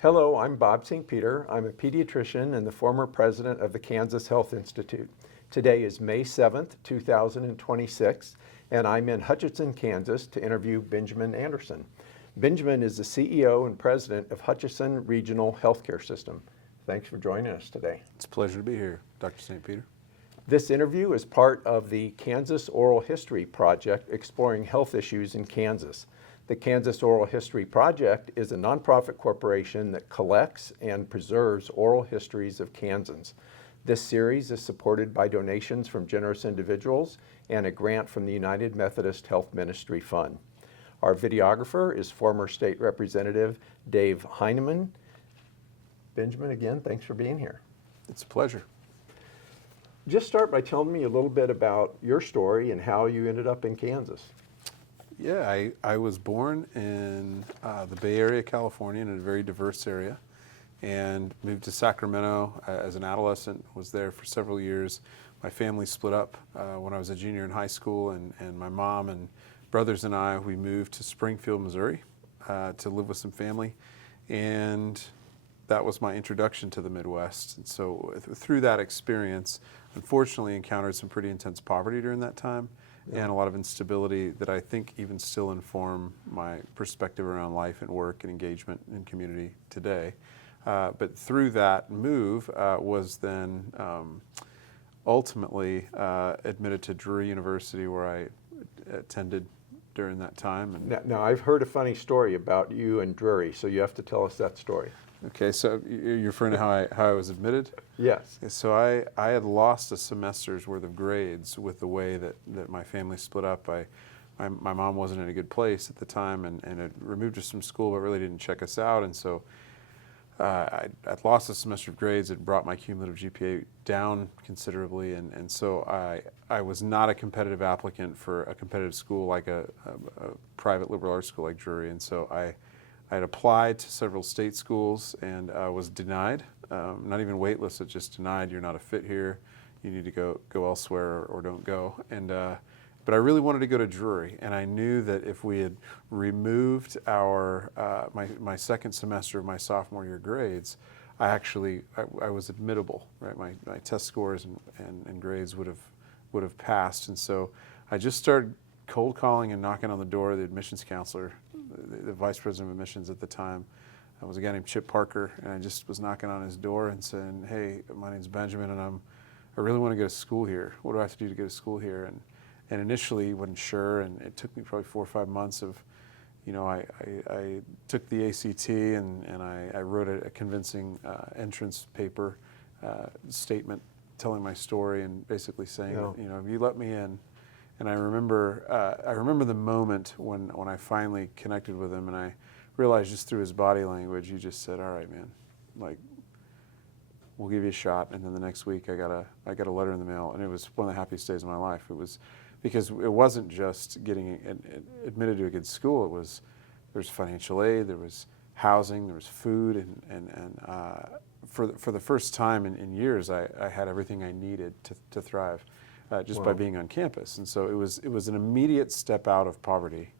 Hello, I'm Bob St. Peter. I'm a pediatrician and the former president of the Kansas Health Institute. Today is May 7th, 2026, and I'm in Hutchinson, Kansas to interview Benjamin Anderson. Benjamin is the CEO and president of Hutchinson Regional Healthcare System. Thanks for joining us today. It's a pleasure to be here, Dr. St. Peter. This interview is part of the Kansas Oral History Project exploring health issues in Kansas. The Kansas Oral History Project is a nonprofit corporation that collects and preserves oral histories of Kansans. This series is supported by donations from generous individuals and a grant from the United Methodist Health Ministry Fund. Our videographer is former State Representative Dave Heineman. Benjamin, again, thanks for being here. It's a pleasure. Just start by telling me a little bit about your story and how you ended up in Kansas. Yeah, I was born in the Bay Area, California, in a very diverse area, and moved to Sacramento as an adolescent, was there for several years. My family split up when I was a junior in high school, and my mom and brothers and I, we moved to Springfield, Missouri to live with some family, and that was my introduction to the Midwest. And so through that experience, unfortunately encountered some pretty intense poverty during that time. Yeah. And a lot of instability that I think even still inform my perspective around life and work and engagement in community today. But through that move was then ultimately admitted to Drury University, where I attended during that time. And now, I've heard a funny story about you and Drury, so you have to tell us that story. Okay, so you're referring to how I was admitted? Yes. So I had lost a semester's worth of grades with the way that my family split up. My mom wasn't in a good place at the time and had removed us from school, but really didn't check us out. And so I'd lost a semester of grades. It brought my cumulative GPA down considerably. And so I was not a competitive applicant for a competitive school like a private liberal arts school like Drury. And so I had applied to several state schools and was denied, not even waitlisted, just denied. You're not a fit here. You need to go elsewhere or don't go. And but I really wanted to go to Drury, and I knew that if we had removed our my second semester of my sophomore year grades, I was admittable. Right, my test scores and grades would have passed. And so I just started cold calling and knocking on the door of the admissions counselor, the vice president of admissions at the time. Was a guy named Chip Parker, and I just was knocking on his door and saying, "Hey, my name's Benjamin, and I really want to go to school here. What do I have to do to go to school here?" And initially he wasn't sure, and it took me probably 4 or 5 months of, I took the ACT and I wrote a convincing entrance paper statement telling my story and basically saying, if you let me in. And I remember the moment when I finally connected with him, and I realized just through his body language, he just said, "All right, man, like, we'll give you a shot." And then the next week, I got a letter in the mail, and it was one of the happiest days of my life. It was because it wasn't just getting admitted to a good school. There's financial aid, there was housing, there was food, and for the first time in years, I had everything I needed to thrive. Just by being on campus. And so it was an immediate step out of poverty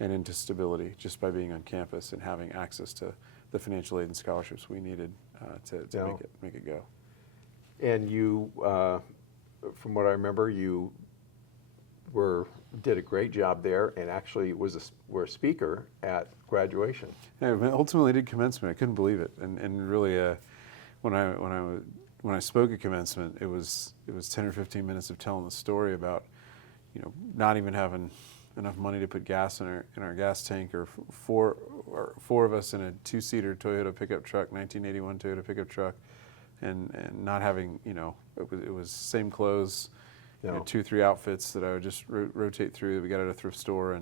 and into stability just by being on campus and having access to the financial aid and scholarships we needed to make it go. And you, from what I remember, you did a great job there and actually were a speaker at graduation. Yeah, I ultimately did commencement. I couldn't believe it. And really, when I spoke at commencement, it was 10 or 15 minutes of telling the story about, not even having enough money to put gas in our gas tank, or four of us in a 2-seater Toyota pickup truck, 1981 Toyota pickup truck, and not having, it was same clothes, 2 or 3 outfits that I would just rotate through that we got at a thrift store,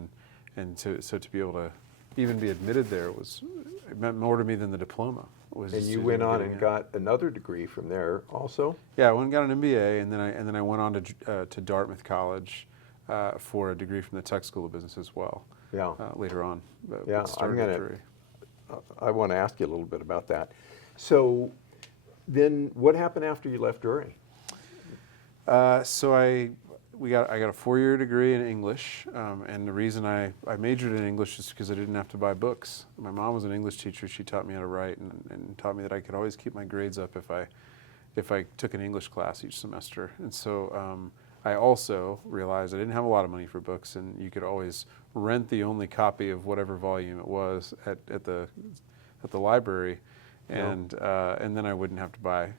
and to be able to even be admitted there it meant more to me than the diploma. And you went on and got another degree from there also? Yeah, I went and got an MBA, and then I went on to Dartmouth College for a degree from the Tech School of Business as well. Yeah. Later on. Yeah, I want to ask you a little bit about that. So then, what happened after you left Drury? So I I got a 4-year degree in English, and the reason I majored in English is because I didn't have to buy books. My mom was an English teacher. She taught me how to write and taught me that I could always keep my grades up if I took an English class each semester. And so I also realized I didn't have a lot of money for books, and you could always rent the only copy of whatever volume it was at the library, and then I wouldn't have to buy.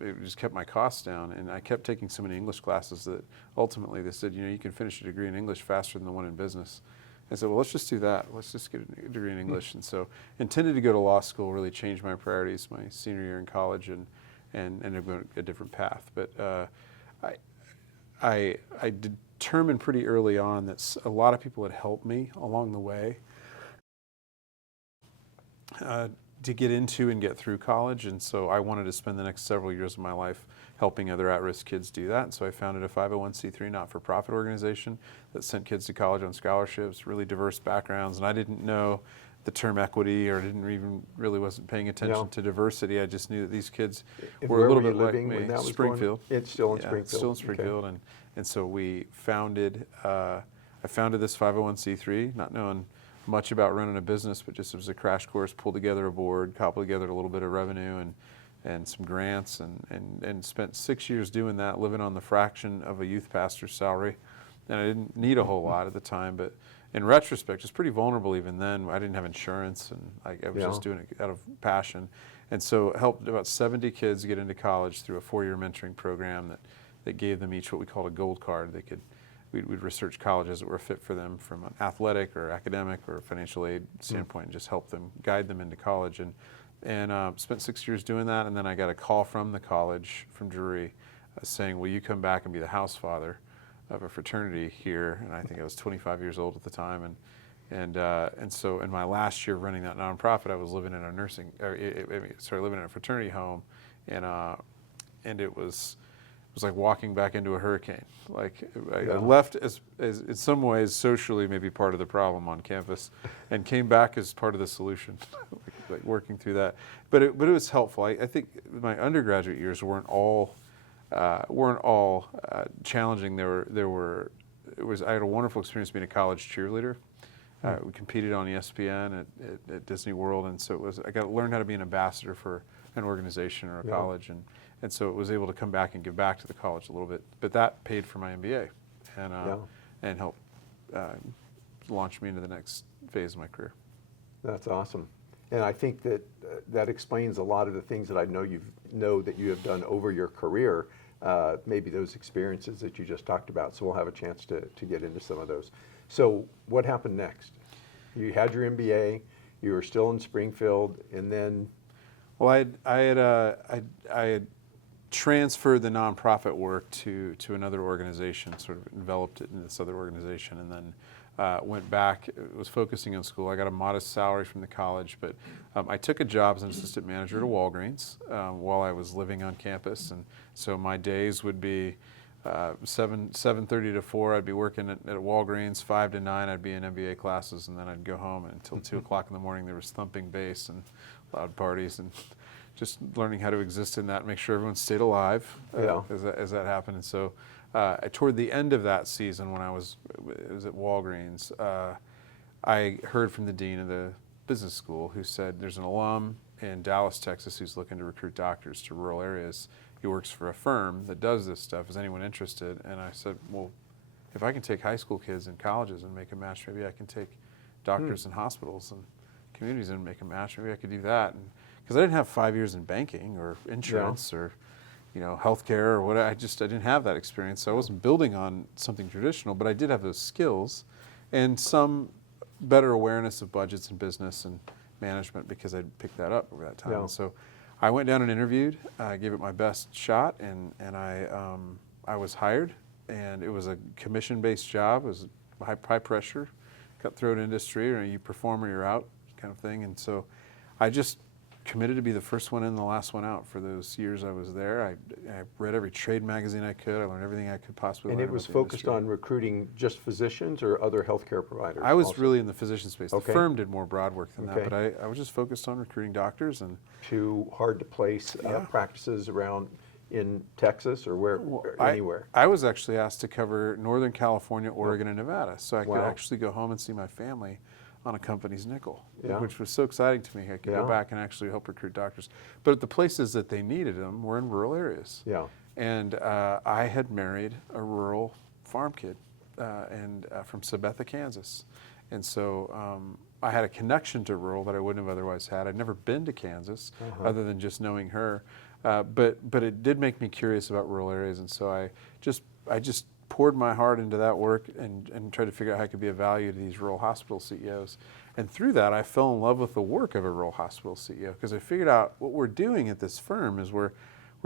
It just kept my costs down, and I kept taking so many English classes that ultimately they said, you can finish a degree in English faster than the one in business. I said, well, let's just do that. Let's just get a degree in English. And so intended to go to law school, really changed my priorities my senior year in college, and ended up going a different path. But I determined pretty early on that a lot of people had helped me along the way to get into and get through college, and so I wanted to spend the next several years of my life helping other at-risk kids do that. And so I founded a 501c3 not-for-profit organization that sent kids to college on scholarships, really diverse backgrounds, and I didn't know the term equity, or wasn't paying attention to diversity. I just knew that these kids were a little bit like me. Springfield. It's still in Springfield. Still in Springfield, okay. And so we founded. I founded this 501c3, not knowing much about running a business, but just as a crash course, pulled together a board, cobbled together a little bit of revenue and some grants, and spent 6 years doing that, living on the fraction of a youth pastor's salary. And I didn't need a whole lot at the time, but in retrospect, it's pretty vulnerable even then. I didn't have insurance, and I was just doing it out of passion. And so helped about 70 kids get into college through a 4-year mentoring program that gave them each what we called a gold card. We'd research colleges that were fit for them from an athletic or academic or financial aid standpoint, and just help them, guide them into college. And spent 6 years doing that, and then I got a call from the college, from Drury, saying, will you come back and be the house father of a fraternity here? And I think I was 25 years old at the time, and so in my last year of running that nonprofit, I was living in living in a fraternity home, and it was like walking back into a hurricane. Like I left as in some ways socially maybe part of the problem on campus, and came back as part of the solution, like working through that. But it was helpful. I think my undergraduate years weren't all challenging. I had a wonderful experience being a college cheerleader. We competed on ESPN at Disney World, and so I got to learn how to be an ambassador for an organization or a college, and so it was able to come back and give back to the college a little bit. But that paid for my MBA, and helped launch me into the next phase of my career. That's awesome. And I think that explains a lot of the things that I know that you have done over your career, maybe those experiences that you just talked about. So we'll have a chance to get into some of those. So what happened next? You had your MBA, you were still in Springfield, and then? Well, I had transferred the nonprofit work to another organization, sort of enveloped it in this other organization, and then went back, was focusing on school. I got a modest salary from the college, but I took a job as an assistant manager at a Walgreens while I was living on campus. And so my days would be 7:30 to 4, I'd be working at Walgreens. 5 to 9, I'd be in MBA classes, and then I'd go home. And until 2 o'clock in the morning, there was thumping bass and loud parties, and just learning how to exist in that, and make sure everyone stayed alive as that happened. And so toward the end of that season, when it was at Walgreens, I heard from the dean of the business school, who said there's an alum in Dallas, Texas, who's looking to recruit doctors to rural areas. He works for a firm that does this stuff. Is anyone interested? And I said, well, if I can take high school kids in colleges and make a match, maybe I can take doctors in hospitals and communities and make a match. Maybe I could do that. And because I didn't have 5 years in banking or insurance or healthcare or what, I didn't have that experience. So I wasn't building on something traditional, but I did have those skills and some better awareness of budgets and business and management, because I'd picked that up over that time. And so I went down and interviewed, gave it my best shot, and I was hired. And it was a commission-based job. It was high pressure, cutthroat industry, or you perform or you're out kind of thing. And so I just committed to be the first one in, the last one out for those years I was there. I read every trade magazine I could. I learned everything I could possibly learn. And it was focused on recruiting just physicians or other healthcare providers? I was really in the physician space. The firm did more broad work than that, but I was just focused on recruiting doctors. And to hard-to-place practices around in Texas or where, Well, or anywhere? I was actually asked to cover Northern California, Oregon, and Nevada, so I could Wow. actually go home and see my family on a company's nickel, Yeah. which was so exciting to me. I could go Yeah. back and actually help recruit doctors. But the places that they needed them were in rural areas. Yeah. And I had married a rural farm kid from Sabetha, Kansas. And so I had a connection to rural that I wouldn't have otherwise had. I'd never been to Kansas other than just knowing her. But it did make me curious about rural areas. And so I just poured my heart into that work and tried to figure out how I could be of value to these rural hospital CEOs. And through that, I fell in love with the work of a rural hospital CEO because I figured out what we're doing at this firm is we're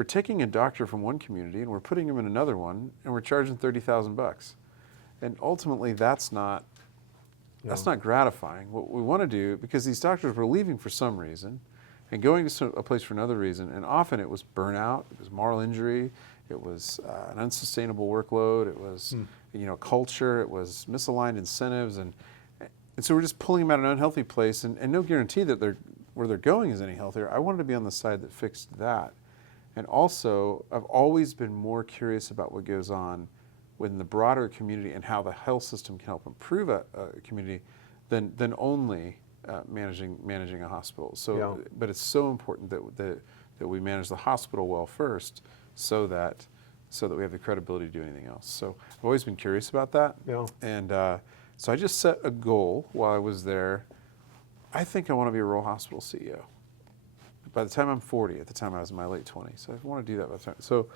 taking a doctor from one community and we're putting him in another one and we're charging $30,000. And ultimately, that's not gratifying. What we want to do, because these doctors were leaving for some reason and going to a place for another reason, and often it was burnout, it was moral injury, it was an unsustainable workload, it was culture, it was misaligned incentives, and so we're just pulling them out of an unhealthy place, and no guarantee that where they're going is any healthier. I wanted to be on the side that fixed that. And also, I've always been more curious about what goes on within the broader community and how the health system can help improve a community than only managing a hospital. So, but it's so important that we manage the hospital well first, so that we have the credibility to do anything else. So I've always been curious about that. Yeah. And so I just set a goal while I was there. I think I want to be a rural hospital CEO. By the time I'm 40, at the time I was in my late 20s, so I want to do that by the time. So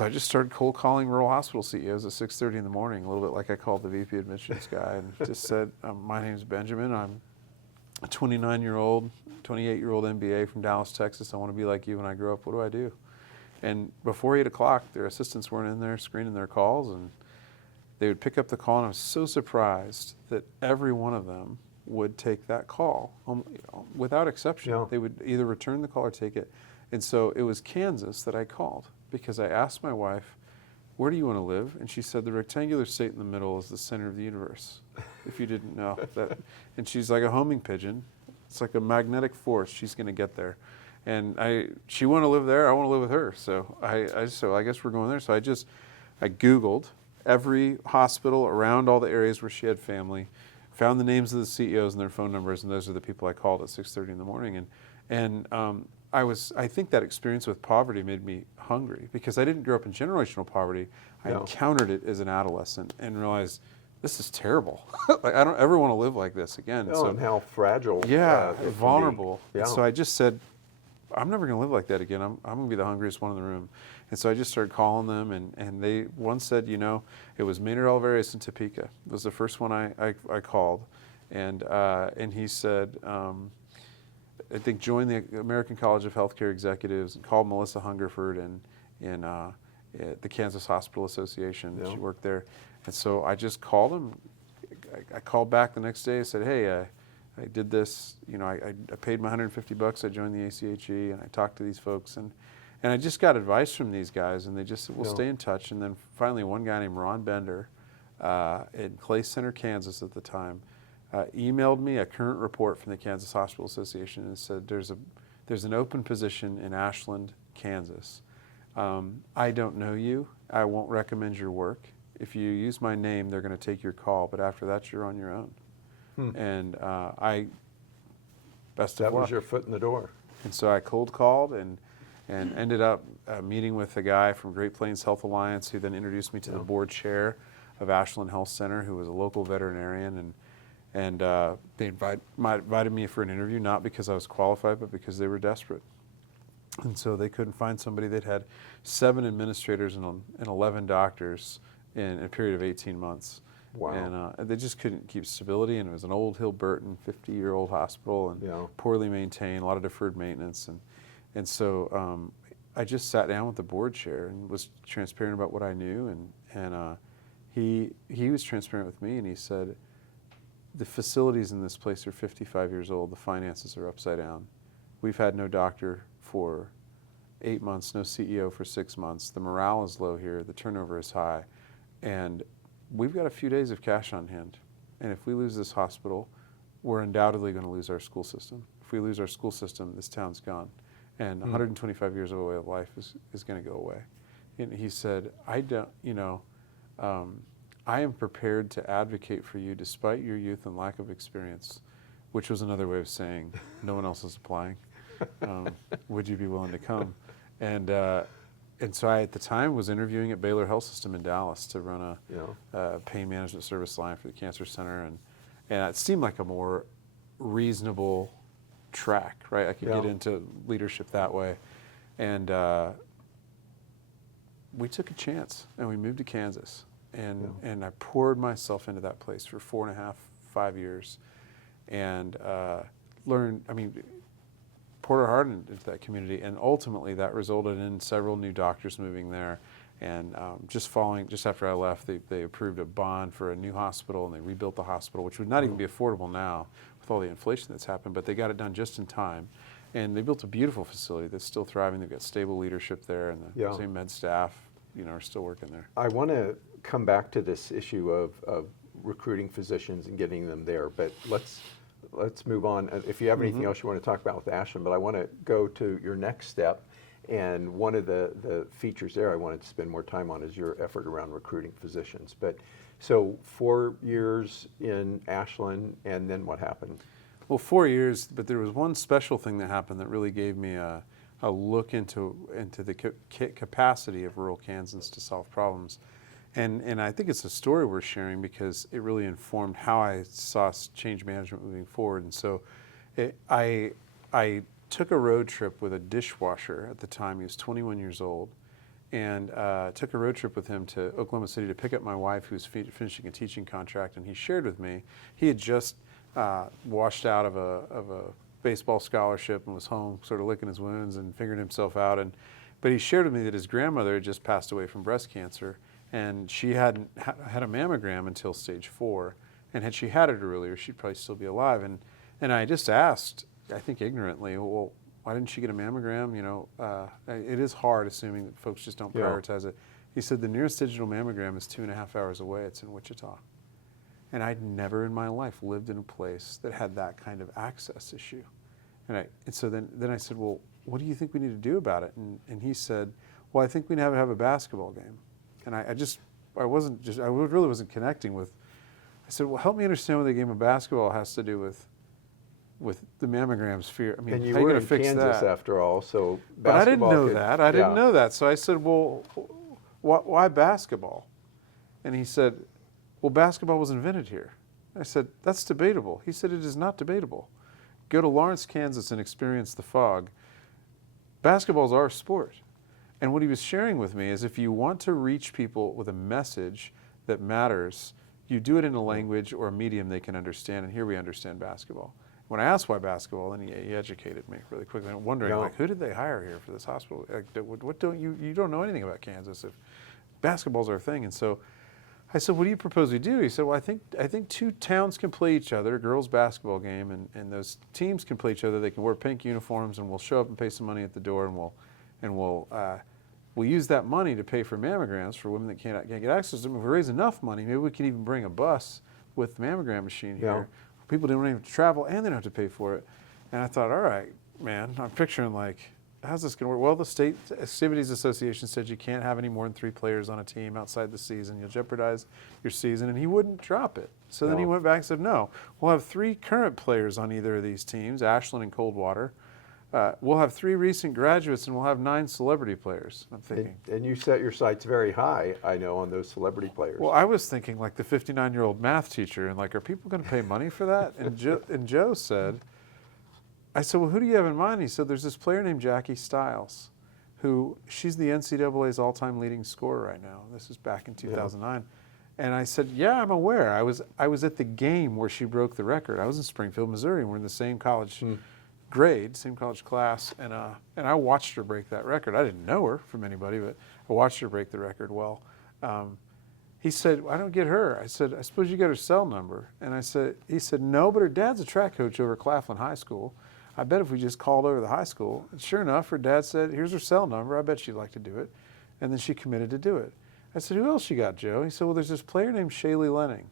I just started cold calling rural hospital CEOs at 6:30 in the morning, a little bit like I called the VP admissions guy, and just said, my name's Benjamin. I'm a 29-year-old, 28-year-old MBA from Dallas, Texas. I want to be like you when I grow up. What do I do? And before 8 o'clock, their assistants weren't in there screening their calls, and they would pick up the call, and I was so surprised that every one of them would take that call, without exception. Yeah. They would either return the call or take it. And so it was Kansas that I called because I asked my wife, where do you want to live? And she said, the rectangular state in the middle is the center of the universe, if you didn't know that. And she's like a homing pigeon. It's like a magnetic force. She's going to get there. And she wanted to live there. I want to live with her. So I guess we're going there. So I Googled every hospital around all the areas where she had family, found the names of the CEOs and their phone numbers, and those are the people I called at 6:30 in the morning. I think that experience with poverty made me hungry because I didn't grow up in generational poverty. I encountered it as an adolescent and realized this is terrible. Like, I don't ever want to live like this again. Oh, and how fragile. It can vulnerable. be. Yeah. And so I just said, I'm never going to live like that again. I'm going to be the hungriest one in the room. And so I just started calling them, and one said, it was Maynard Alvarez in Topeka. It was the first one I called. And he said, I think joined the American College of Healthcare Executives and called Melissa Hungerford in the Kansas Hospital Association. Yeah. She worked there. And so I just called him. I called back the next day and said, hey, I did this, I paid my $150, I joined the ACHE, and I talked to these folks, and I just got advice from these guys, and they just said, we'll stay in touch. And then finally one guy named Ron Bender in Clay Center, Kansas at the time, emailed me a current report from the Kansas Hospital Association and said, there's an open position in Ashland, Kansas. I don't know you. I won't recommend your work. If you use my name, they're going to take your call, but after that, you're on your own. And best of luck. That was your foot in the door. And so I cold called and ended up meeting with a guy from Great Plains Health Alliance who then introduced me to the board chair of Ashland Health Center, who was a local veterinarian. And they invited me for an interview, not because I was qualified, but because they were desperate. And so they couldn't find somebody. They'd had 7 administrators and 11 doctors in a period of 18 months. Wow. And they just couldn't keep stability, and it was an old Hill-Burton, 50-year-old hospital, and poorly maintained, a lot of deferred maintenance. And so I just sat down with the board chair and was transparent about what I knew, and he was transparent with me, and he said, the facilities in this place are 55 years old, the finances are upside down. We've had no doctor for 8 months, no CEO for 6 months. The morale is low here, the turnover is high, and we've got a few days of cash on hand. And if we lose this hospital, we're undoubtedly going to lose our school system. If we lose our school system, this town's gone. and 125 years of a way of life is going to go away. And he said, I don't, I am prepared to advocate for you despite your youth and lack of experience, which was another way of saying no one else is applying. Would you be willing to come? And so I, at the time, was interviewing at Baylor Health System in Dallas to run a pain management service line for the cancer center, and it seemed like a more reasonable track, right? I could get into leadership that way, and we took a chance, and we moved to Kansas, and I poured myself into that place for 4.5, 5 years, and learned. I mean, poured our heart into that community, and ultimately that resulted in several new doctors moving there. And just after I left, they approved a bond for a new hospital, and they rebuilt the hospital, which would not even be affordable now with all the inflation that's happened, but they got it done just in time. And they built a beautiful facility that's still thriving. They've got stable leadership there, and the same med staff, are still working there. I want to come back to this issue of recruiting physicians and getting them there, but let's move on. If you have anything else you want to talk about with Ashland, but I want to go to your next step. And one of the features there I wanted to spend more time on is your effort around recruiting physicians. But so 4 years in Ashland, and then what happened? Well, 4 years, but there was one special thing that happened that really gave me a look into the capacity of rural Kansas to solve problems. And I think it's a story we're sharing because it really informed how I saw change management moving forward. And so I took a road trip with a dishwasher at the time. He was 21 years old, and took a road trip with him to Oklahoma City to pick up my wife, who was finishing a teaching contract. And he shared with me, he had just washed out of a baseball scholarship and was home sort of licking his wounds and figuring himself out. But he shared with me that his grandmother had just passed away from breast cancer, and she hadn't had a mammogram until stage 4. And had she had it earlier, she'd probably still be alive. And I just asked, I think ignorantly, well, why didn't she get a mammogram? It is hard, assuming that folks just don't prioritize it. He said the nearest digital mammogram is 2.5 hours away. It's in Wichita. And I'd never in my life lived in a place that had that kind of access issue. And so then I said, well, what do you think we need to do about it? And he said, well, I think we need to have a basketball game. And I really wasn't connecting with. I said, well, help me understand what the game of basketball has to do with the mammogram sphere. I mean, and you how are were you in going to fix Kansas that? After all, so But I didn't know basketball that. I didn't know that. So I said, well, why basketball? And he said, well, basketball was invented here. I said, that's debatable. He said, it is not debatable. Go to Lawrence, Kansas, and experience the fog. Basketball is our sport. And what he was sharing with me is if you want to reach people with a message that matters, you do it in a language or a medium they can understand, and here we understand basketball. When I asked why basketball, then he educated me really quickly. I'm wondering, like, who did they hire here for this hospital? Like, what don't you don't know anything about Kansas if basketball's our thing? And so I said, what do you propose we do? He said, well, I think 2 towns can play each other, a girls' basketball game, and those teams can play each other. They can wear pink uniforms, and we'll show up and pay some money at the door, and we'll use that money to pay for mammograms for women that can't get access to them. If we raise enough money, maybe we can even bring a bus with the mammogram machine here. People don't even have to travel, and they don't have to pay for it. And I thought, all right, man, I'm picturing like, how's this going to work? Well, the State Activities Association said you can't have any more than 3 players on a team outside the season. You'll jeopardize your season. And he wouldn't drop it. So then he went back and said, no, we'll have 3 current players on either of these teams, Ashland and Coldwater. We'll have 3 recent graduates, and we'll have 9 celebrity players. I'm thinking. And you set your sights very high, I know, on those celebrity players. Well, I was thinking like the 59-year-old math teacher, and like, are people going to pay money for that? And Joe said, I said, well, who do you have in mind? He said, there's this player named Jackie Stiles, she's the NCAA's all-time leading scorer right now. This is back in 2009. And I said, yeah, I'm aware. I was at the game where she broke the record. I was in Springfield, Missouri, and we're in the same college grade, same college class, and I watched her break that record. I didn't know her from anybody, but I watched her break the record. Well, he said, I don't get her. I said, I suppose you got her cell number. And he said, no, but her dad's a track coach over at Claflin High School. I bet if we just called over the high school. And sure enough, her dad said, here's her cell number. I bet she'd like to do it. And then she committed to do it. I said, who else you got, Joe? He said, well, there's this player named Shaylee Lenning.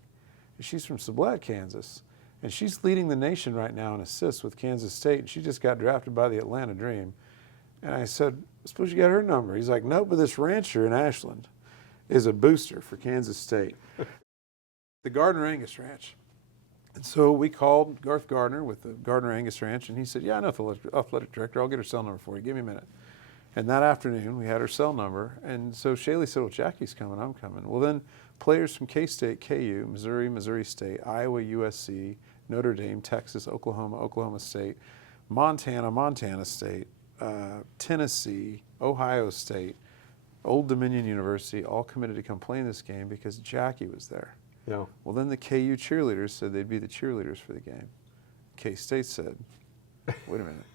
She's from Sublette, Kansas. And she's leading the nation right now in assists with Kansas State. And she just got drafted by the Atlanta Dream. And I said, suppose you got her number. He's like, no, but this rancher in Ashland is a booster for Kansas State. The Gardner Angus Ranch. And so we called Garth Gardner with the Gardner Angus Ranch, and he said, yeah, I know the athletic director. I'll get her cell number for you. Give me a minute. And that afternoon, we had her cell number. And so Shaylee said, well, Jackie's coming. I'm coming. Well, then players from K-State, KU, Missouri, Missouri State, Iowa, USC, Notre Dame, Texas, Oklahoma, Oklahoma State, Montana, Montana State, Tennessee, Ohio State, Old Dominion University, all committed to come play in this game because Jackie was there. Yeah. Well, then the KU cheerleaders said they'd be the cheerleaders for the game. K-State said, wait a minute.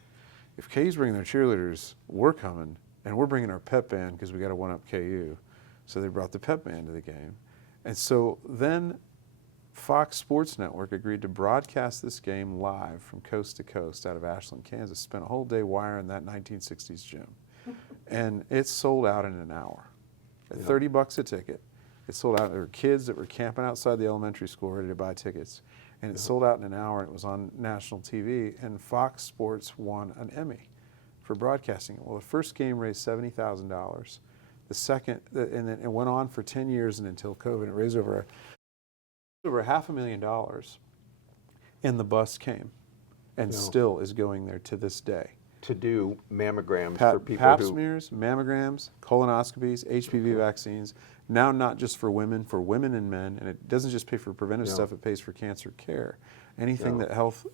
If KU's bringing their cheerleaders, we're coming, and we're bringing our pep band because we got to one-up KU. So they brought the pep band to the game. And so then Fox Sports Network agreed to broadcast this game live from coast to coast out of Ashland, Kansas. Spent a whole day wiring that 1960s gym. And it sold out in an hour at $30 a ticket. It sold out. There were kids that were camping outside the elementary school ready to buy tickets. And it sold out in an hour, and it was on national TV. And Fox Sports won an Emmy for broadcasting it. Well, the first game raised $70,000. The second, and then it went on for 10 years and until COVID. It raised over $500,000. And the bus came and still is going there to this day. To do mammograms for people Pap who... smears, mammograms, colonoscopies, HPV vaccines, now not just for women and men, and it doesn't just pay for preventive stuff, it pays for cancer care. Anything that health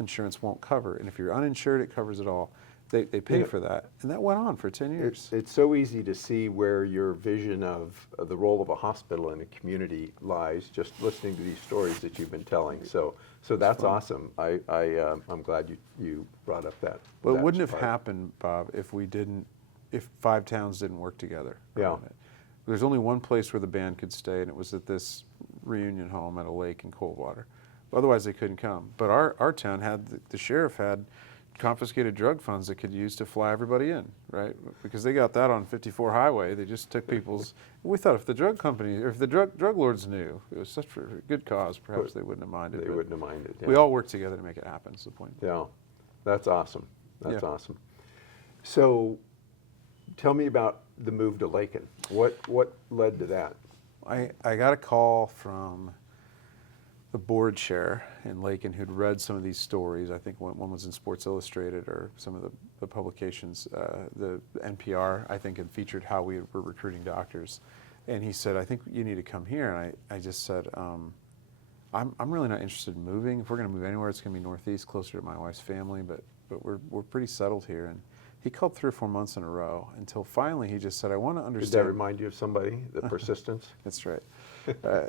insurance won't cover, and if you're uninsured, it covers it all. They pay for that, and that went on for 10 years. It's so easy to see where your vision of the role of a hospital in a community lies, just listening to these stories that you've been telling. So that's awesome. I'm glad you brought up that. Well, it that wouldn't have part. happened, Bob, if 5 towns didn't work together around Yeah. it. There's only one place where the band could stay, and it was at this reunion home at a lake in Coldwater. Otherwise, they couldn't come. But our town had, the sheriff had confiscated drug funds that could use to fly everybody in, right? Because they got that on 54 Highway. They just took people's. We thought if the drug company, or if the drug lords knew it was such a good cause, perhaps they wouldn't have minded. They wouldn't have minded. Yeah. We all worked together to make it happen. Is the point? Yeah, that's awesome. That's Yeah. awesome. So, tell me about the move to Lakin. What led to that? I got a call from the board chair in Lakin who'd read some of these stories. I think one was in Sports Illustrated or some of the publications. The NPR, I think, had featured how we were recruiting doctors. And he said, I think you need to come here. And I just said, I'm really not interested in moving. If we're going to move anywhere, it's going to be Northeast, closer to my wife's family. But we're pretty settled here. And he called 3 or 4 months in a row until finally he just said, I want to understand. Did that remind you of somebody, the persistence? That's right.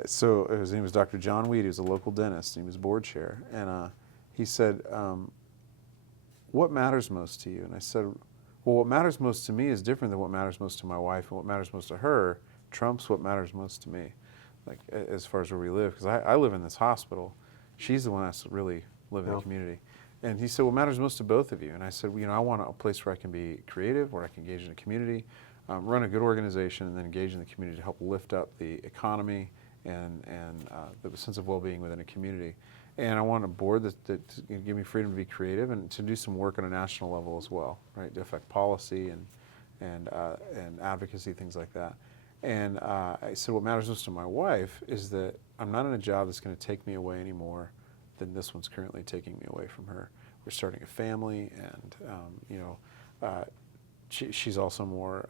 So his name was Dr. John Weed. He was a local dentist. He was board chair. And he said, what matters most to you? And I said, well, what matters most to me is different than what matters most to my wife. And what matters most to her trumps what matters most to me, like as far as where we live. Because I live in this hospital. She's the one that's really live in the community. And he said, what matters most to both of you? And I said, well, I want a place where I can be creative, where I can engage in a community, run a good organization, and then engage in the community to help lift up the economy and the sense of well-being within a community. And I want a board that give me freedom to be creative and to do some work on a national level as well, right? To affect policy and advocacy, things like that. And I said, what matters most to my wife is that I'm not in a job that's going to take me away any more than this one's currently taking me away from her. We're starting a family, and she's also more,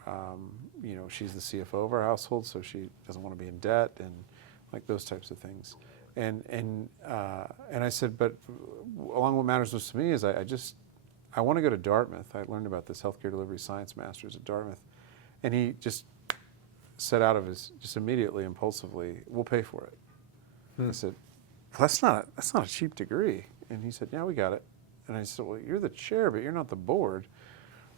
she's the CFO of our household, so she doesn't want to be in debt and like those types of things. And I said, but along what matters most to me is I want to go to Dartmouth. I learned about this healthcare delivery science master's at Dartmouth, and he just said out of his, just immediately, impulsively, we'll pay for it. I said, well, that's not a cheap degree. And he said, yeah, we got it. And I said, well, you're the chair, but you're not the board.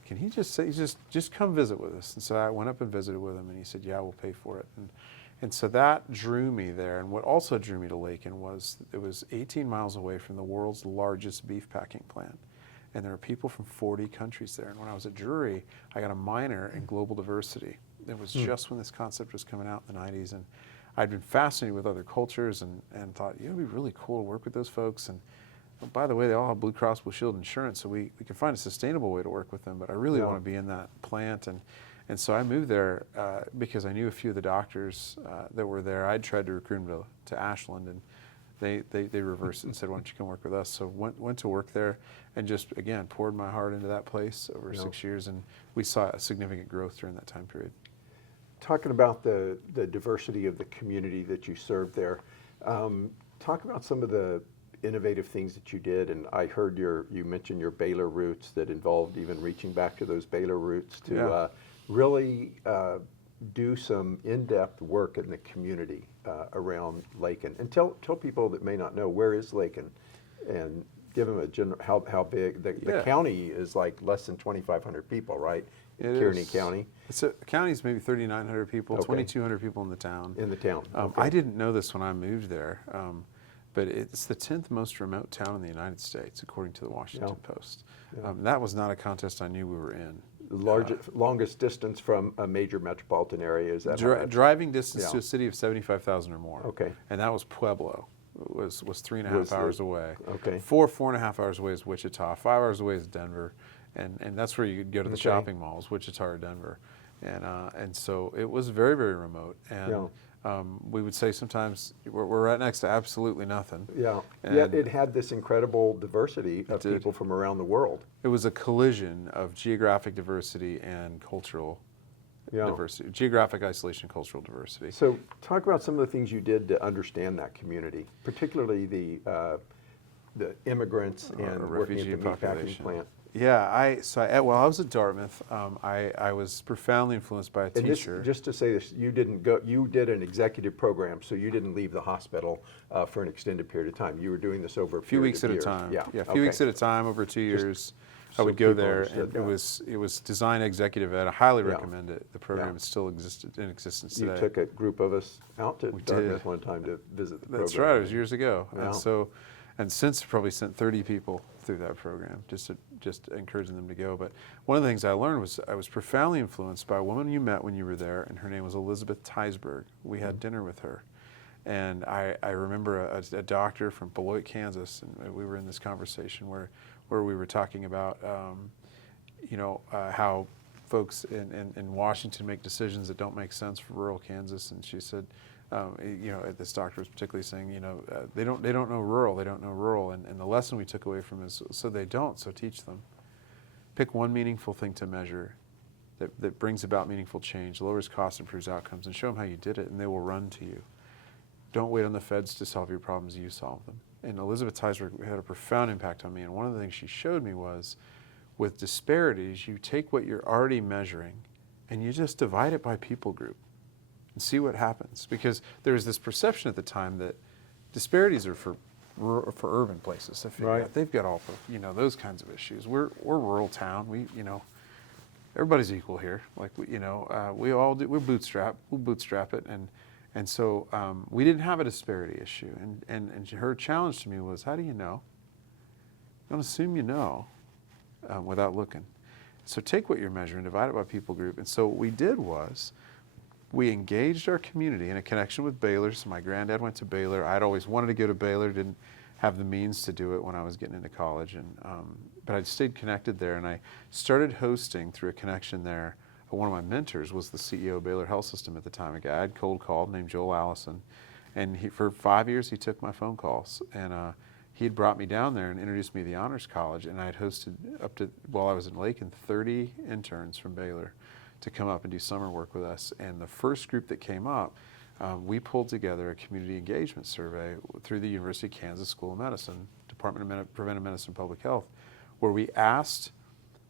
Can he just say, just come visit with us? And so I went up and visited with him, and he said, yeah, we'll pay for it. And so that drew me there. And what also drew me to Lakin was it was 18 miles away from the world's largest beef packing plant. And there were people from 40 countries there. And when I was at Drury, I got a minor in global diversity. It was just when this concept was coming out in the 90s. And I'd been fascinated with other cultures and thought, it'd be really cool to work with those folks. And oh, by the way, they all have Blue Cross Blue Shield insurance, so we can find a sustainable way to work with them, but I really want to be in that plant. And so I moved there because I knew a few of the doctors that were there. I'd tried to recruit them to Ashland, and they reversed it and said, why don't you come work with us? So went to work there and just, again, poured my heart into that place over 6 years, and we saw a significant growth during that time period. Talking about the diversity of the community that you served there, talk about some of the innovative things that you did. And I heard you mention your Baylor roots that involved even reaching back to those Baylor roots to really do some in-depth work in the community around Lakin. And tell people that may not know, where is Lakin? And give them a general, how big, the county is like less than 2,500 people, right? Kearney County. The county's maybe 3,900 people, 2,200 people in the town. In the town. I didn't know this when I moved there, but it's the 10th most remote town in the United States, according to the Washington Post. That was not a contest I knew we were in. Longest distance from a major metropolitan area, is that driving distance to a city of 75,000 or more. Okay. And that was Pueblo. Was 3.5 hours away. Okay. 4.5 hours away is Wichita. 5 hours away is Denver, and that's where you could go to the shopping malls, Wichita or Denver, and so it was very, very remote. And we would say sometimes we're right next to absolutely nothing. Yeah. Yet it had this incredible diversity of people from around the world. It was a collision of geographic diversity and cultural diversity, geographic isolation, cultural diversity. So talk about some of the things you did to understand that community, particularly the immigrants and working at the meatpacking plant. Yeah, well, I was at Dartmouth. I was profoundly influenced by a teacher. Just to say this, you did an executive program, so you didn't leave the hospital for an extended period of time. You were doing this over a few weeks at a time. Yeah, a few weeks at a time over 2 years. I would go there, and it was design executive ed. I highly recommend it. The program is still in existence today. You took a group of us out to Dartmouth one time to visit the program. That's right. It was years ago. And since probably sent 30 people through that program, just encouraging them to go. But one of the things I learned was I was profoundly influenced by a woman you met when you were there, and her name was Elizabeth Teisberg. We had dinner with her. And I remember a doctor from Beloit, Kansas, and we were in this conversation where we were talking about, how folks in Washington make decisions that don't make sense for rural Kansas. And she said, this doctor was particularly saying, they don't know rural, and the lesson we took away from it is, so they don't, so teach them. Pick one meaningful thing to measure that brings about meaningful change, lowers costs, improves outcomes, and show them how you did it, and they will run to you. Don't wait on the feds to solve your problems, you solve them. And Elizabeth Teisberg had a profound impact on me, and one of the things she showed me was, with disparities, you take what you're already measuring, and you just divide it by people group. And see what happens, because there was this perception at the time that disparities are for urban places to figure out. They've got all those kinds of issues. We're a rural town. Everybody's equal here. Like we all do. We'll bootstrap it, and so we didn't have a disparity issue. And her challenge to me was, how do you know? Don't assume you know without looking. So take what you're measuring, divide it by people group. And so what we did was, we engaged our community in a connection with Baylor. So my granddad went to Baylor. I'd always wanted to go to Baylor, didn't have the means to do it when I was getting into college. But I'd stayed connected there, and I started hosting through a connection there. One of my mentors was the CEO of Baylor Health System at the time, a guy I'd cold called named Joel Allison. And for 5 years, he took my phone calls. And he had brought me down there and introduced me to the Honors College. And I'd hosted while I was in Lakin, 30 interns from Baylor to come up and do summer work with us. And the first group that came up, we pulled together a community engagement survey through the University of Kansas School of Medicine, Department of Preventive Medicine and Public Health, where we asked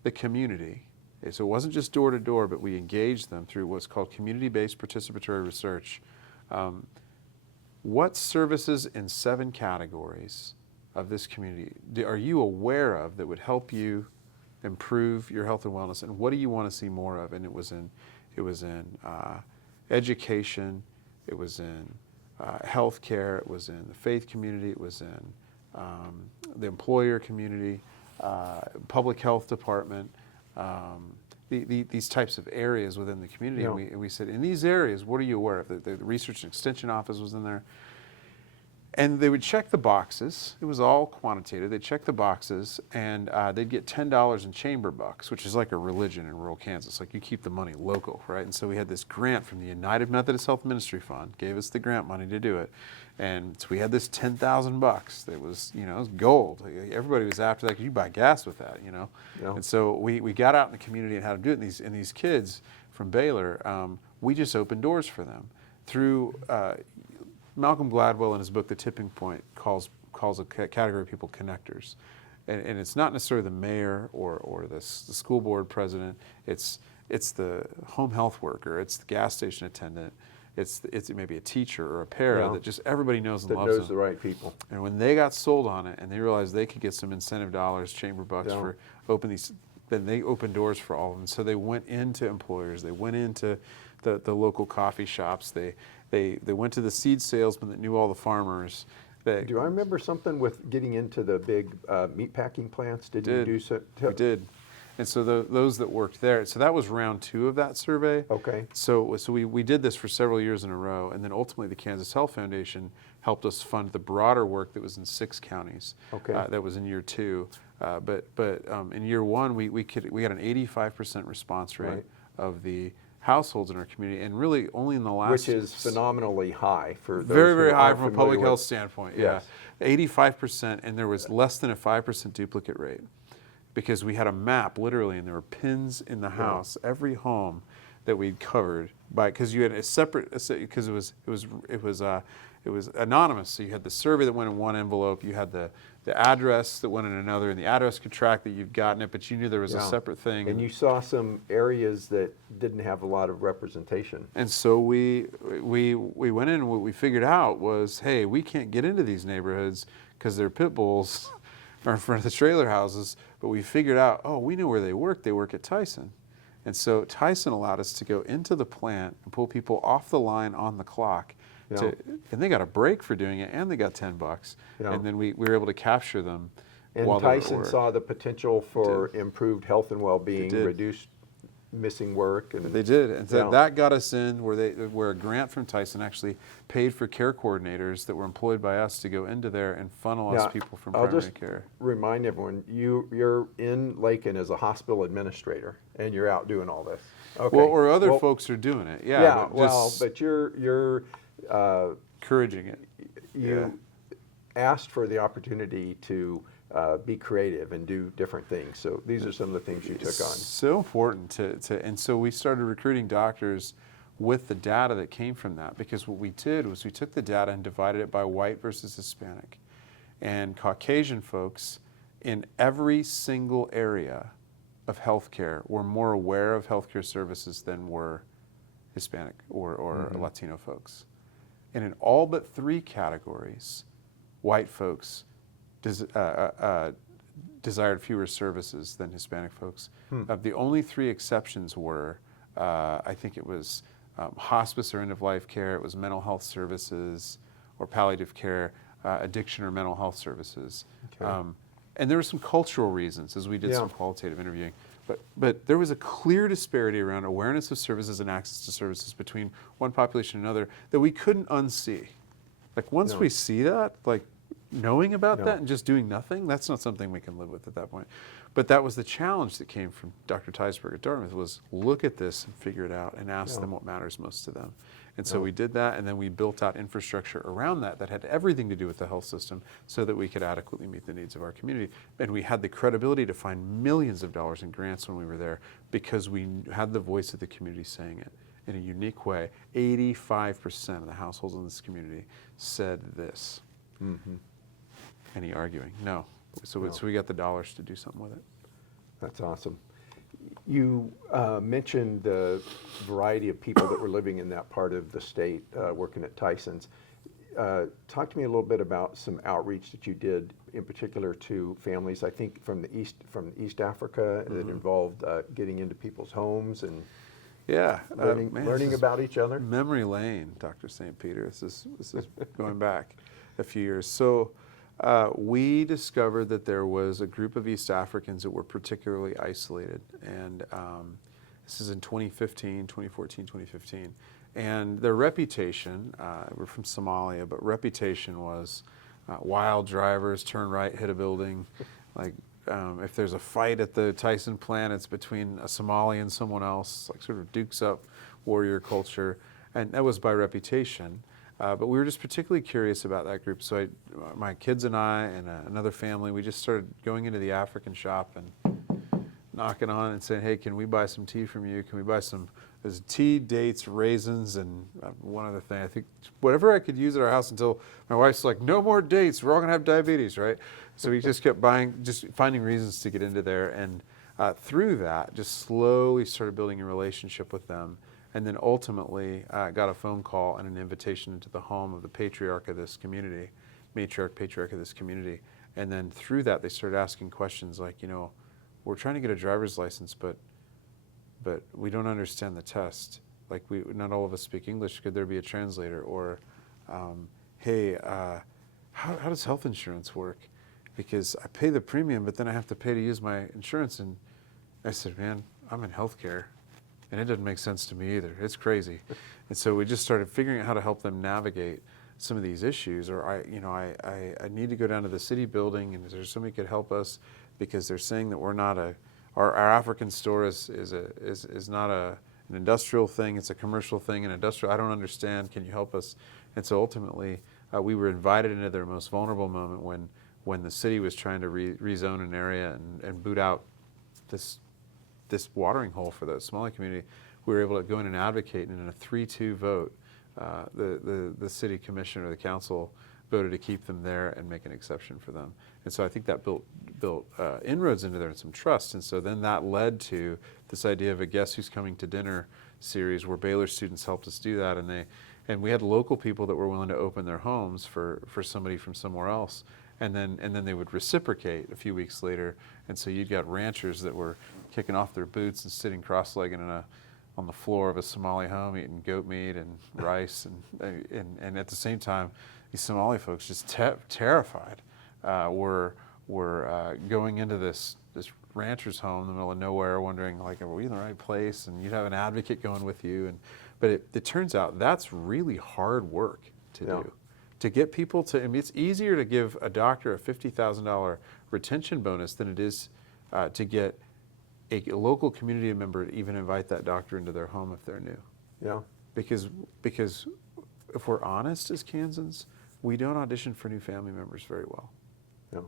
the community, so it wasn't just door to door, but we engaged them through what's called community-based participatory research. What services in 7 categories of this community are you aware of that would help you improve your health and wellness, and what do you want to see more of? And it was in education, it was in healthcare, it was in the faith community, it was in the employer community, public health department, these types of areas within the community. And we said, in these areas, what are you aware of? The research and extension office was in there. And they would check the boxes. It was all quantitative. They'd check the boxes, and they'd get $10 in chamber bucks, which is like a religion in rural Kansas. Like, you keep the money local, right? And so we had this grant from the United Methodist Health Ministry Fund, gave us the grant money to do it. And so we had this 10,000 bucks. That was, it was gold. Everybody was after that, 'cause you buy gas with that, Yeah. And so we got out in the community and how to do it. And these kids from Baylor, we just opened doors for them through. Malcolm Gladwell in his book, The Tipping Point, calls a category of people connectors. And it's not necessarily the mayor or the school board president. It's the home health worker. It's the gas station attendant. It's maybe a teacher or a para that just everybody knows and loves them. That knows the right people. And when they got sold on it and they realized they could get some incentive dollars, chamber bucks for then they opened doors for all of them. So they went into employers. They went into the local coffee shops. They went to the seed salesman that knew all the farmers. Do I remember something with getting into the big meat packing plants? Did you do so? We did. And so those that worked there, so that was round 2 of that survey. Okay. So we did this for several years in a row, and then ultimately the Kansas Health Foundation helped us fund the broader work that was in 6 counties. Okay. That was in year 2. But in year 1, we had an 85% response rate Right. of the households in our community, and really only in the last, Which is phenomenally high for those very, who very high aren't from a familiar public with- health standpoint. Yes. Yeah, 85%, and there was less than a 5% duplicate rate, because we had a map literally, and there were pins in the house, every home that we'd covered because you had a separate, because it was anonymous. So you had the survey that went in one envelope, you had the address that went in another, and the address could track that you'd gotten it, but you knew there was a separate thing. And you saw some areas that didn't have a lot of representation. And so we went in, and what we figured out was, hey, we can't get into these neighborhoods because their pit bulls are in front of the trailer houses. But we figured out, we know where they work. They work at Tyson. And so Tyson allowed us to go into the plant and pull people off the line on the clock. Yeah. And they got a break for doing it, and they got $10. Yeah. And then we were able to capture them. And while they were at Tyson work. saw the potential for improved health and well-being, did. reduced missing work. And They did, and so that got us in where a grant from Tyson actually paid for care coordinators that were employed by us to go into there and funnel us people from primary care. Remind everyone, you're in Lakin as a hospital administrator, and you're out doing all this. Okay. Well, or other folks are doing it. Yeah. But you're encouraging it. You asked for the opportunity to be creative and do different things. So these are some of the things you took on. So important and so we started recruiting doctors with the data that came from that, because what we did was we took the data and divided it by white versus Hispanic. And Caucasian folks in every single area of healthcare were more aware of healthcare services than were Hispanic or Latino folks. And in all but 3 categories, white folks desired fewer services than Hispanic folks. The only 3 exceptions were, I think it was hospice or end-of-life care, it was mental health services or palliative care, addiction or mental health services. Okay. And there were some cultural reasons as we did some qualitative interviewing. But there was a clear disparity around awareness of services and access to services between one population and another that we couldn't unsee. Like once we see that, like knowing about that and just doing nothing, that's not something we can live with at that point. But that was the challenge that came from Dr. Teisberg at Dartmouth, was look at this and figure it out and ask them what matters most to them. And so we did that, and then we built out infrastructure around that had everything to do with the health system so that we could adequately meet the needs of our community. And we had the credibility to find millions of dollars in grants when we were there because we had the voice of the community saying it in a unique way. 85% of the households in this community said this. Any arguing? No. So we got the dollars to do something with it. That's awesome. You mentioned the variety of people that were living in that part of the state working at Tyson's. Talk to me a little bit about some outreach that you did, in particular to families, I think from East Africa, that involved getting into people's homes and learning about each other. Memory lane, Dr. St. Peter. This is going back a few years. So we discovered that there was a group of East Africans that were particularly isolated. And this is in 2014, 2015. And their reputation, we're from Somalia, but reputation was wild drivers, turn right, hit a building. Like if there's a fight at the Tyson plant, it's between a Somali and someone else, like sort of dukes up warrior culture. And that was by reputation. But we were just particularly curious about that group. So my kids and I and another family, we just started going into the African shop and knocking on and saying, hey, can we buy some tea from you? Can we buy some, there's tea, dates, raisins, and one other thing. I think whatever I could use at our house until my wife's like, no more dates. We're all going to have diabetes, right? So we just kept buying, just finding reasons to get into there. And through that, just slowly started building a relationship with them. And then ultimately got a phone call and an invitation into the home of the patriarch of this community, patriarch of this community. And then through that, they started asking questions like, we're trying to get a driver's license, but we don't understand the test. Like not all of us speak English. Could there be a translator? Or, hey, how does health insurance work? Because I pay the premium, but then I have to pay to use my insurance. And I said, man, I'm in healthcare. And it doesn't make sense to me either. It's crazy. And so we just started figuring out how to help them navigate some of these issues. Or I need to go down to the city building, and is there somebody who could help us? Because they're saying that we're not our African store is not an industrial thing. It's a commercial thing. An industrial, I don't understand. Can you help us? And so ultimately, we were invited into their most vulnerable moment when the city was trying to rezone an area and boot out this watering hole for the Somali community. We were able to go in and advocate, and in a 3-2 vote, the city commission or the council voted to keep them there and make an exception for them. And so I think that built inroads into there and some trust. And so then that led to this idea of a Guess Who's Coming to Dinner series where Baylor students helped us do that. And we had local people that were willing to open their homes for somebody from somewhere else. And then they would reciprocate a few weeks later. And so you'd got ranchers that were kicking off their boots and sitting cross-legged on the floor of a Somali home eating goat meat and rice. And at the same time, these Somali folks just terrified were going into this rancher's home in the middle of nowhere wondering, like, are we in the right place? And you'd have an advocate going with you. But it turns out that's really hard work to do. To get people to, I mean, it's easier to give a doctor a $50,000 retention bonus than it is to get a local community member to even invite that doctor into their home if they're new. Yeah. Because if we're honest as Kansans, we don't audition for new family members very well. No.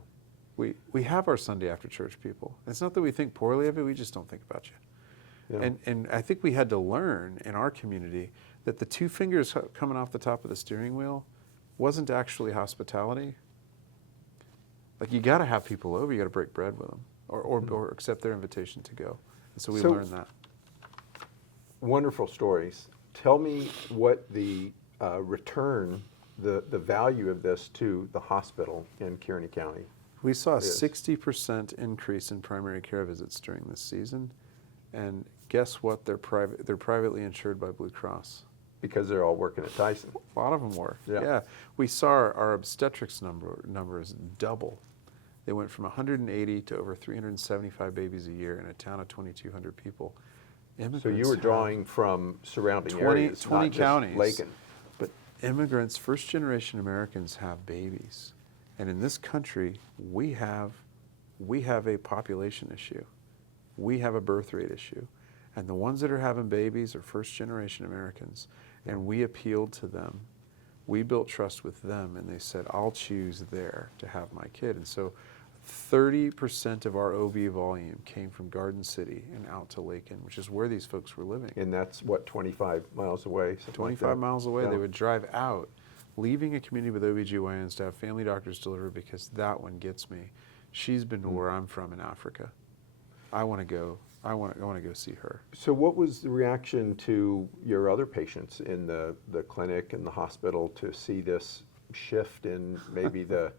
We have our Sunday after church people. It's not that we think poorly of it, we just don't think about you. Yeah. And I think we had to learn in our community that the 2 fingers coming off the top of the steering wheel wasn't actually hospitality. Like, you got to have people over, you got to break bread with them or accept their invitation to go. And so we learned that. Wonderful stories. Tell me what the return, the value of this to the hospital in Kearney County. We saw a 60% increase in primary care visits during this season. And guess what? They're privately insured by Blue Cross. Because they're all working at Tyson. A lot of them were. Yeah. We saw our obstetrics numbers double. They went from 180 to over 375 babies a year in a town of 2,200 people. So you were drawing from surrounding areas, 20 not counties. just Lakin. But immigrants, first-generation Americans, have babies. And in this country, we have a population issue. We have a birth rate issue. And the ones that are having babies are first-generation Americans. And we appealed to them. We built trust with them, and they said, I'll choose there to have my kid. And so 30% of our OB volume came from Garden City and out to Lakin, which is where these folks were living. And that's, what, 25 miles away? 25 miles away. Yeah. They would drive out, leaving a community with OBGYNs to have family doctors deliver, because that one gets me. She's been to where I'm from in Africa. I want to go. I want to go see her. So what was the reaction to your other patients in the clinic and the hospital to see this shift in maybe the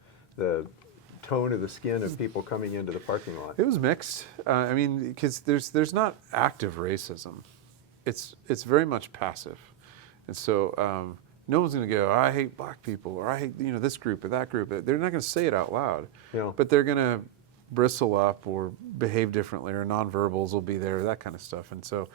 tone of the skin of people coming into the parking lot? It was mixed. I mean, because there's not active racism. It's very much passive. And so no one's going to go, I hate black people, or I hate this group or that group. They're not going to say it out loud. Yeah. But they're going to bristle up or behave differently, or nonverbals will be there, that kind of stuff. And so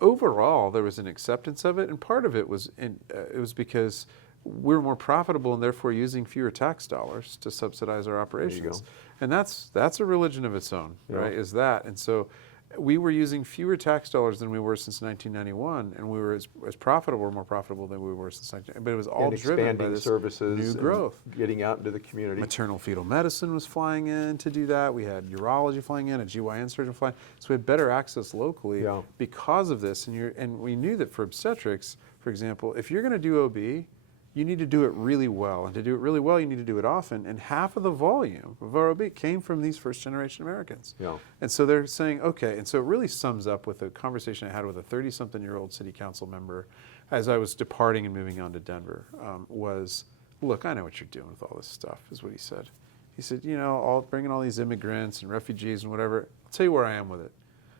overall, there was an acceptance of it, and part of it was it was because we're more profitable and therefore using fewer tax dollars to subsidize our operations. And that's a religion of its own, right? Is that. And so we were using fewer tax dollars than we were since 1991, and we were as profitable or more profitable than we were since 1991. But it was all driven by this services, new growth. Getting out into the community. Maternal fetal medicine was flying in to do that. We had urology flying in, a GYN surgeon flying. So we had better access locally because of this. And we knew that for obstetrics, for example, if you're going to do OB, you need to do it really well. And to do it really well, you need to do it often. And half of the volume of our OB came from these first-generation Americans. And so they're saying, okay, and so it really sums up with a conversation I had with a 30-something-year-old city council member as I was departing and moving on to Denver, was, look, I know what you're doing with all this stuff, is what he said. He said, you know, bringing all these immigrants and refugees and whatever, I'll tell you where I am with it.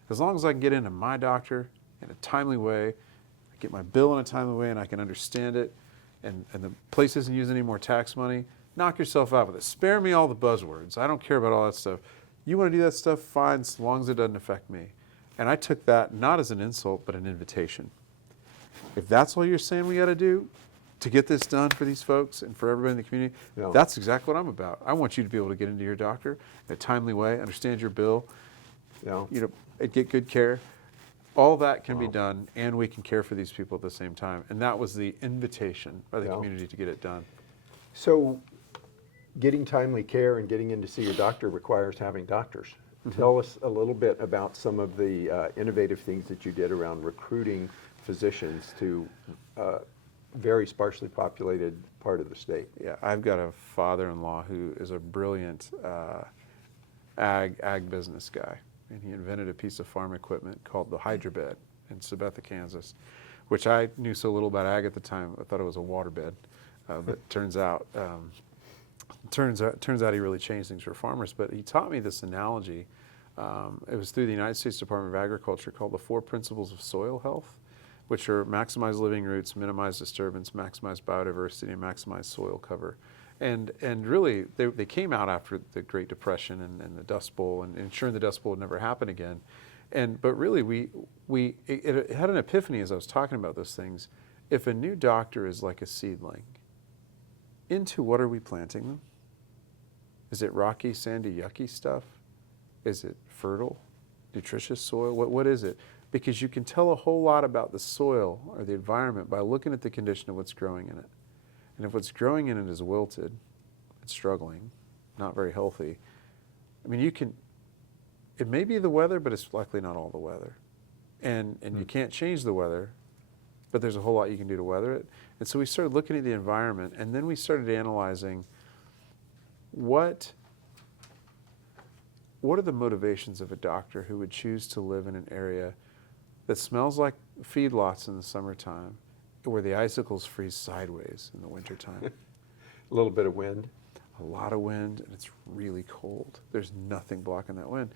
As long as I can get into my doctor in a timely way, I get my bill in a timely way and I can understand it, and the place isn't using any more tax money, knock yourself out with it. Spare me all the buzzwords. I don't care about all that stuff. You want to do that stuff? Fine, as long as it doesn't affect me. And I took that not as an insult, but an invitation. If that's all you're saying we got to do to get this done for these folks and for everybody in the community, that's exactly what I'm about. I want you to be able to get into your doctor in a timely way, understand your bill, you know, and get good care. All that can be done, and we can care for these people at the same time. And that was the invitation by the community to get it done. So getting timely care and getting in to see your doctor requires having doctors. Tell us a little bit about some of the innovative things that you did around recruiting physicians to very sparsely populated part of the state. Yeah, I've got a father-in-law who is a brilliant ag business guy. And he invented a piece of farm equipment called the hydrobed in Sabetha, Kansas, which I knew so little about ag at the time. I thought it was a waterbed, but turns out he really changed things for farmers. But he taught me this analogy. It was through the United States Department of Agriculture, called the 4 Principles of Soil Health, which are maximize living roots, minimize disturbance, maximize biodiversity, and maximize soil cover. And really, they came out after the Great Depression and the Dust Bowl, and ensuring the Dust Bowl would never happen again. But really, it had an epiphany as I was talking about those things. If a new doctor is like a seedling, into what are we planting them? Is it rocky, sandy, yucky stuff? Is it fertile, nutritious soil? What is it? Because you can tell a whole lot about the soil or the environment by looking at the condition of what's growing in it. And if what's growing in it is wilted, it's struggling, not very healthy, I mean, it may be the weather, but it's likely not all the weather. And you can't change the weather, but there's a whole lot you can do to weather it. And so we started looking at the environment, and then we started analyzing what are the motivations of a doctor who would choose to live in an area that smells like feedlots in the summertime, where the icicles freeze sideways in the wintertime. A little bit of wind. A lot of wind, and it's really cold. There's nothing blocking that wind.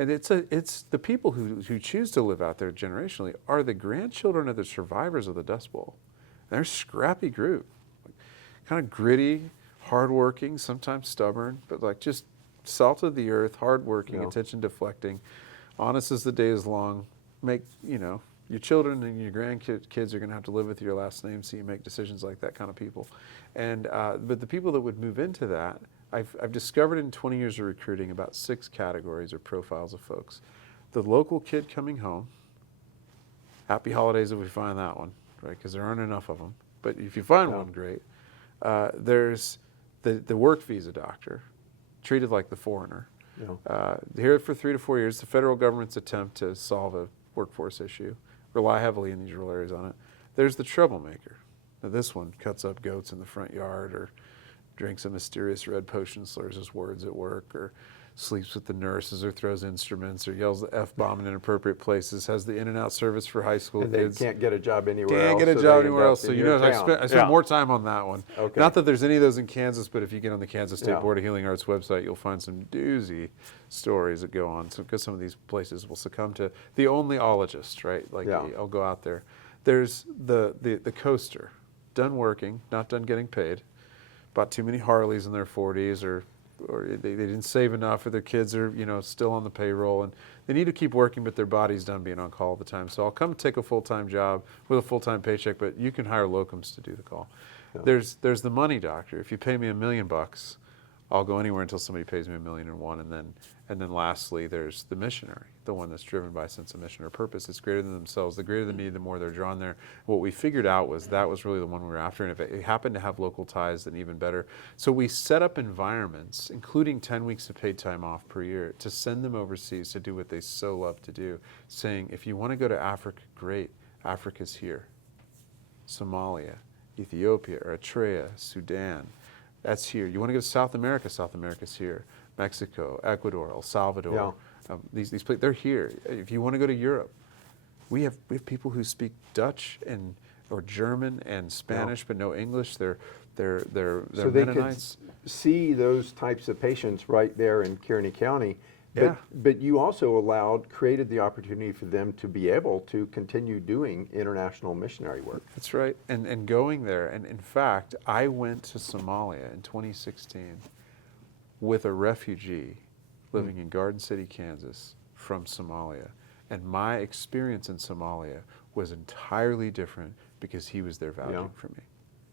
And it's the people who choose to live out there generationally are the grandchildren of the survivors of the Dust Bowl. They're a scrappy group, kind of gritty, hardworking, sometimes stubborn, but like just salt of the earth, hardworking, attention deflecting, honest as the day is long. Your children and your grandkids are going to have to live with your last name, so you make decisions like that kind of people. And but the people that would move into that, I've discovered in 20 years of recruiting about 6 categories or profiles of folks. The local kid coming home. Happy holidays if we find that one, right? Because there aren't enough of them. But if you find one, great. There's the work visa doctor, treated like the foreigner. Here for 3 to 4 years, the federal government's attempt to solve a workforce issue. Rely heavily in these rural areas on it. There's the troublemaker. Now this one cuts up goats in the front yard, or drinks a mysterious red potion, slurs his words at work, or sleeps with the nurses, or throws instruments, or yells the F-bomb in inappropriate places, has the in-and-out service for high school kids. They can't get a job anywhere else. Can't get a job anywhere else. So I spent more time on that one. Okay. Not that there's any of those in Kansas, but if you get on the Kansas State Board of Healing Arts website, you'll find some doozy stories that go on. So because some of these places will succumb to the only ologist, right? I'll go out there. There's the coaster, done working, not done getting paid, bought too many Harleys in their 40s, or they didn't save enough, or their kids are, still on the payroll, and they need to keep working, but their body's done being on call all the time. So I'll come take a full-time job with a full-time paycheck, but you can hire locums to do the call. Yeah. There's the money doctor. If you pay me $1 million, I'll go anywhere until somebody pays me $1,000,001, and then lastly, there's the missionary, the one that's driven by a sense of mission or purpose. It's greater than themselves. The greater the need, the more they're drawn there. What we figured out was that was really the one we were after, and if it happened to have local ties, then even better. So we set up environments, including 10 weeks of paid time off per year, to send them overseas to do what they so love to do, saying, if you want to go to Africa, great, Africa's here. Somalia, Ethiopia, Eritrea, Sudan, that's here. You want to go to South America, South America's here. Mexico, Ecuador, El Salvador, these places, they're here. If you want to go to Europe, we have people who speak Dutch or German and Spanish, but no English. They're So they Mennonites. could see those types of patients right there in Kearney County. But you also created the opportunity for them to be able to continue doing international missionary work. That's right, and going there. And in fact, I went to Somalia in 2016 with a refugee living in Garden City, Kansas, from Somalia. And my experience in Somalia was entirely different because he was there vouching for me.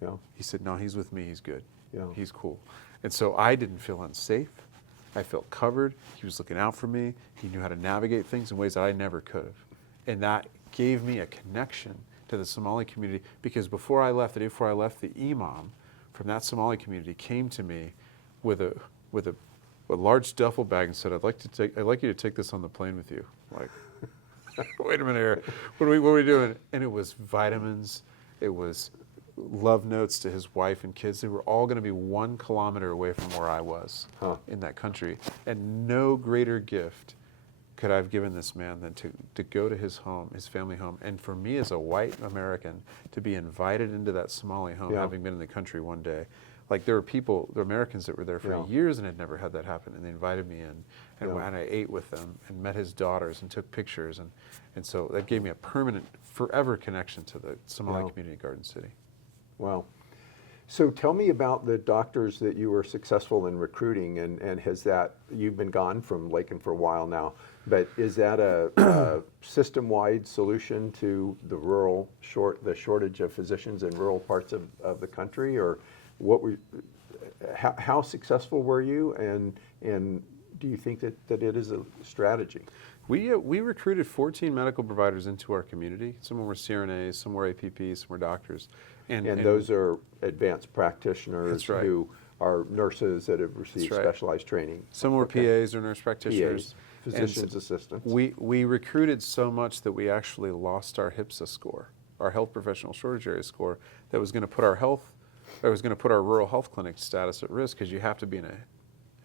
Yeah. He said, no, he's with me, he's good. Yeah. He's cool. And so I didn't feel unsafe. I felt covered. He was looking out for me. He knew how to navigate things in ways that I never could have. And that gave me a connection to the Somali community, because before I left, the day before I left, the imam from that Somali community came to me with a large duffel bag and said, I'd like you to take this on the plane with you. Like, wait a minute here. What are we doing? And it was vitamins. It was love notes to his wife and kids. They were all going to be 1 kilometer away from where I was in that country. And no greater gift could I have given this man than to go to his home, his family home. And for me as a white American, to be invited into that Somali home, having been in the country one day. Like, there were Americans that were there for years and had never had that happen, and they invited me in, and I ate with them and met his daughters and took pictures, and so that gave me a permanent, forever connection to the Somali community in Garden City. Wow. So tell me about the doctors that you were successful in recruiting, and you've been gone from Lakin for a while now, but is that a system-wide solution to the shortage of physicians in rural parts of the country, or how successful were you, and do you think that it is a strategy? We recruited 14 medical providers into our community. Some were CRNAs, some were APPs, some were doctors. And those are advanced practitioners who are nurses that have received specialized training. Some were PAs or nurse practitioners. PAs, physician's assistants. We recruited so much that we actually lost our HPSA score, our health professional shortage area score, that was going to put our rural health clinic status at risk, because you have to be in a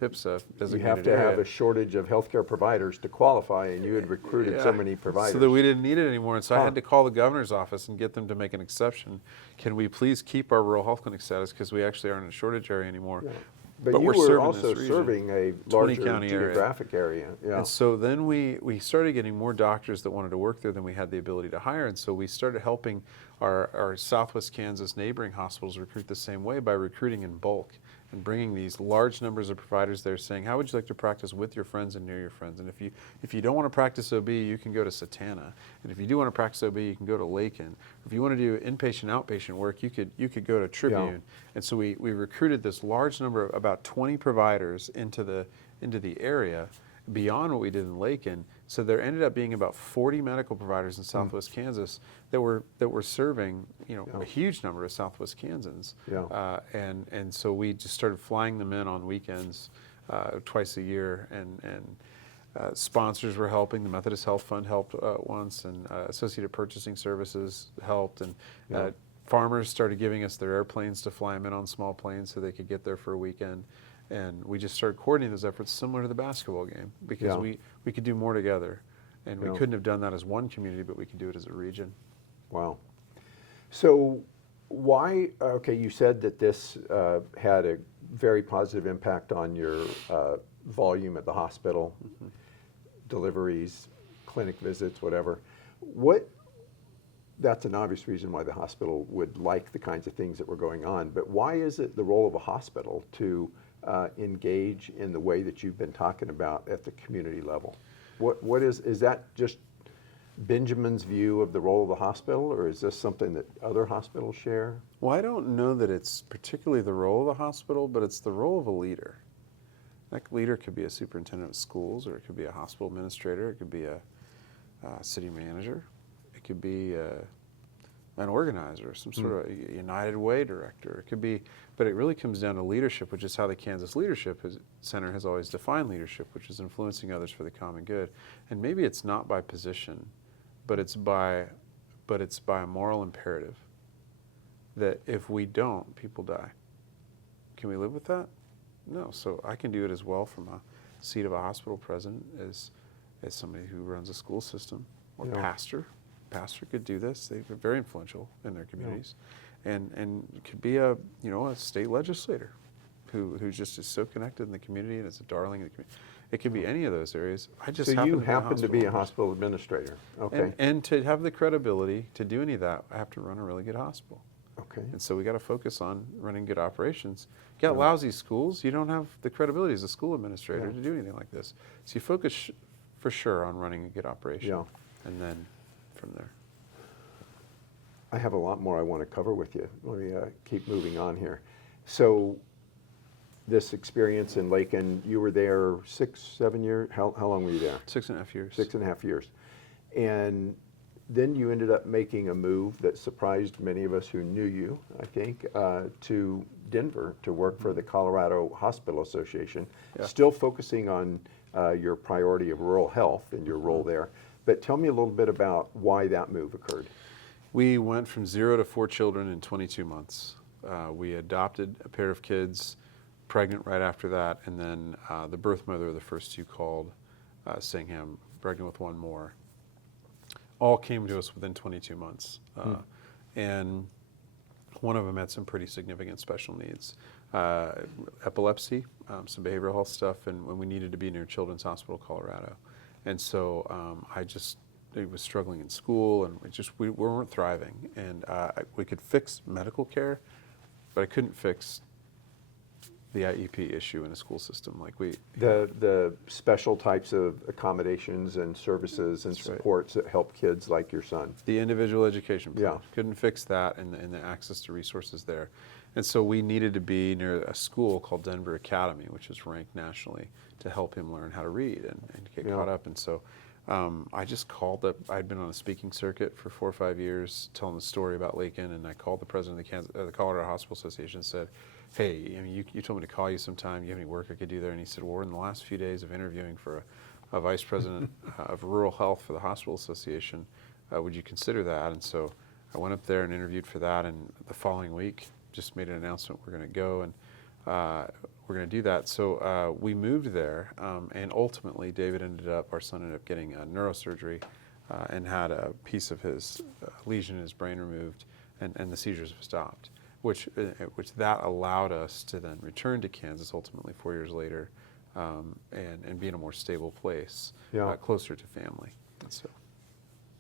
HPSA designated You have to area. have a shortage of healthcare providers to qualify, and you had recruited so many providers. So that we didn't need it anymore, and so I had to call the governor's office and get them to make an exception. Can we please keep our rural health clinic status, because we actually aren't in a shortage area anymore. Yeah. But you we're were serving also this region, serving a larger 20-county geographic area. Yeah. And so then we started getting more doctors that wanted to work there than we had the ability to hire, and so we started helping our Southwest Kansas neighboring hospitals recruit the same way, by recruiting in bulk and bringing these large numbers of providers there, saying, how would you like to practice with your friends and near your friends? And if you don't want to practice OB, you can go to Satana. And if you do want to practice OB, you can go to Lakin. If you want to do inpatient, outpatient work, you could go to Tribune. Yeah. And so we recruited this large number of about 20 providers into the area, beyond what we did in Lakin. So there ended up being about 40 medical providers in Southwest Kansas that were serving, a huge number of Southwest Kansans. Yeah. And so we just started flying them in on weekends, twice a year, and sponsors were helping. The Methodist Health Fund helped once, and Associated Purchasing Services helped, and farmers started giving us their airplanes to fly them in on small planes so they could get there for a weekend. And we just started coordinating those efforts, similar to the basketball game, because we could do more together. And we couldn't have done that as one community, but we could do it as a region. Wow. So why, you said that this had a very positive impact on your volume at the hospital, deliveries, clinic visits, whatever. That's an obvious reason why the hospital would like the kinds of things that were going on, but why is it the role of a hospital to engage in the way that you've been talking about at the community level? What is that just Benjamin's view of the role of the hospital, or is this something that other hospitals share? Well, I don't know that it's particularly the role of the hospital, but it's the role of a leader. That leader could be a superintendent of schools, or it could be a hospital administrator, it could be a city manager, it could be an organizer, some sort of United Way director. It could be, but it really comes down to leadership, which is how the Kansas Leadership Center has always defined leadership, which is influencing others for the common good. And maybe it's not by position, but it's by a moral imperative that if we don't, people die. Can we live with that? No. So I can do it as well from a seat of a hospital president as somebody who runs a school system, or pastor. Pastor could do this. They're very influential in their communities, and could be a state legislator who just is so connected in the community and is a darling in the community. It could be any of those areas. I just so you happen to be a hospital administrator, okay? And to have the credibility to do any of that, I have to run a really good hospital. Okay. And so we got to focus on running good operations. You got lousy schools, you don't have the credibility as a school administrator to do anything like this. So you focus for sure on running a good operation, and then from there. I have a lot more I want to cover with you. Let me keep moving on here. So this experience in Lakin, you were there 6, 7 years? How long were you there? 6.5 years. 6.5 years. And then you ended up making a move that surprised many of us who knew you, I think, to Denver to work for the Colorado Hospital Association, still focusing on your priority of rural health and your role there. But tell me a little bit about why that move occurred. We went from 0 to 4 children in 22 months. We adopted a pair of kids, pregnant right after that, and then the birth mother of the first 2 called, saying I'm pregnant with 1 more. All came to us within 22 months. And one of them had some pretty significant special needs. Epilepsy, some behavioral health stuff, and when we needed to be near Children's Hospital, Colorado. And so I was struggling in school, and we weren't thriving. And we could fix medical care, but I couldn't fix the IEP issue in a school system. Like the special types of accommodations and services and supports that help kids like your son. The individual education plan. Couldn't fix that, and the access to resources there. And so we needed to be near a school called Denver Academy, which is ranked nationally, to help him learn how to read and get caught up. And so I just called up. I'd been on a speaking circuit for 4 or 5 years telling the story about Lakin, and I called the president of the Colorado Hospital Association and said, hey, I mean, you told me to call you sometime. You have any work I could do there? And he said, well, we're in the last few days of interviewing for a vice president of rural health for the Hospital Association. Would you consider that? And so I went up there and interviewed for that, and the following week just made an announcement we're going to go, and we're going to do that. So we moved there, and ultimately our son ended up getting neurosurgery and had a piece of his lesion in his brain removed, and the seizures have stopped. Which that allowed us to then return to Kansas ultimately 4 years later, and be in a more stable place, closer to family. So.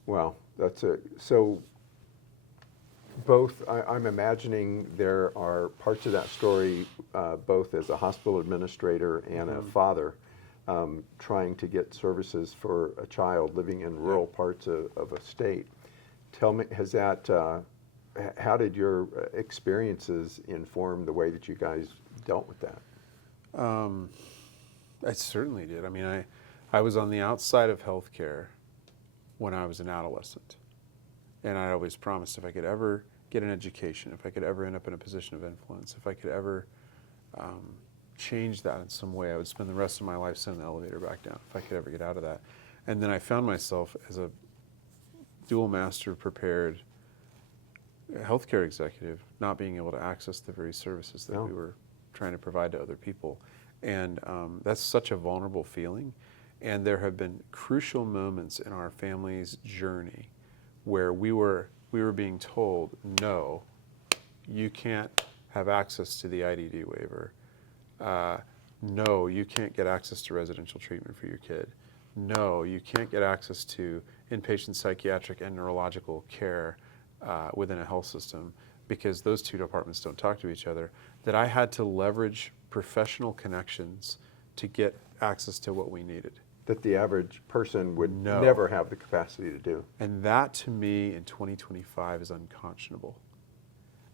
Wow, that's it. So both, I'm imagining there are parts of that story, both as a hospital administrator and a father, trying to get services for a child living in rural parts of a state. Tell me, has that how did your experiences inform the way that you guys dealt with that? I certainly did. I mean, I was on the outside of healthcare when I was an adolescent. And I always promised if I could ever get an education, if I could ever end up in a position of influence, if I could ever change that in some way, I would spend the rest of my life sending the elevator back down, if I could ever get out of that. And then I found myself as a dual master prepared healthcare executive not being able to access the very services that we were trying to provide to other people. And that's such a vulnerable feeling. And there have been crucial moments in our family's journey where we were being told, no, you can't have access to the IDD waiver. No, you can't get access to residential treatment for your kid. No, you can't get access to inpatient psychiatric and neurological care within a health system, because those 2 departments don't talk to each other, that I had to leverage professional connections to get access to what we needed. That the average person would No. never have the capacity to do. And that, to me, in 2025 is unconscionable.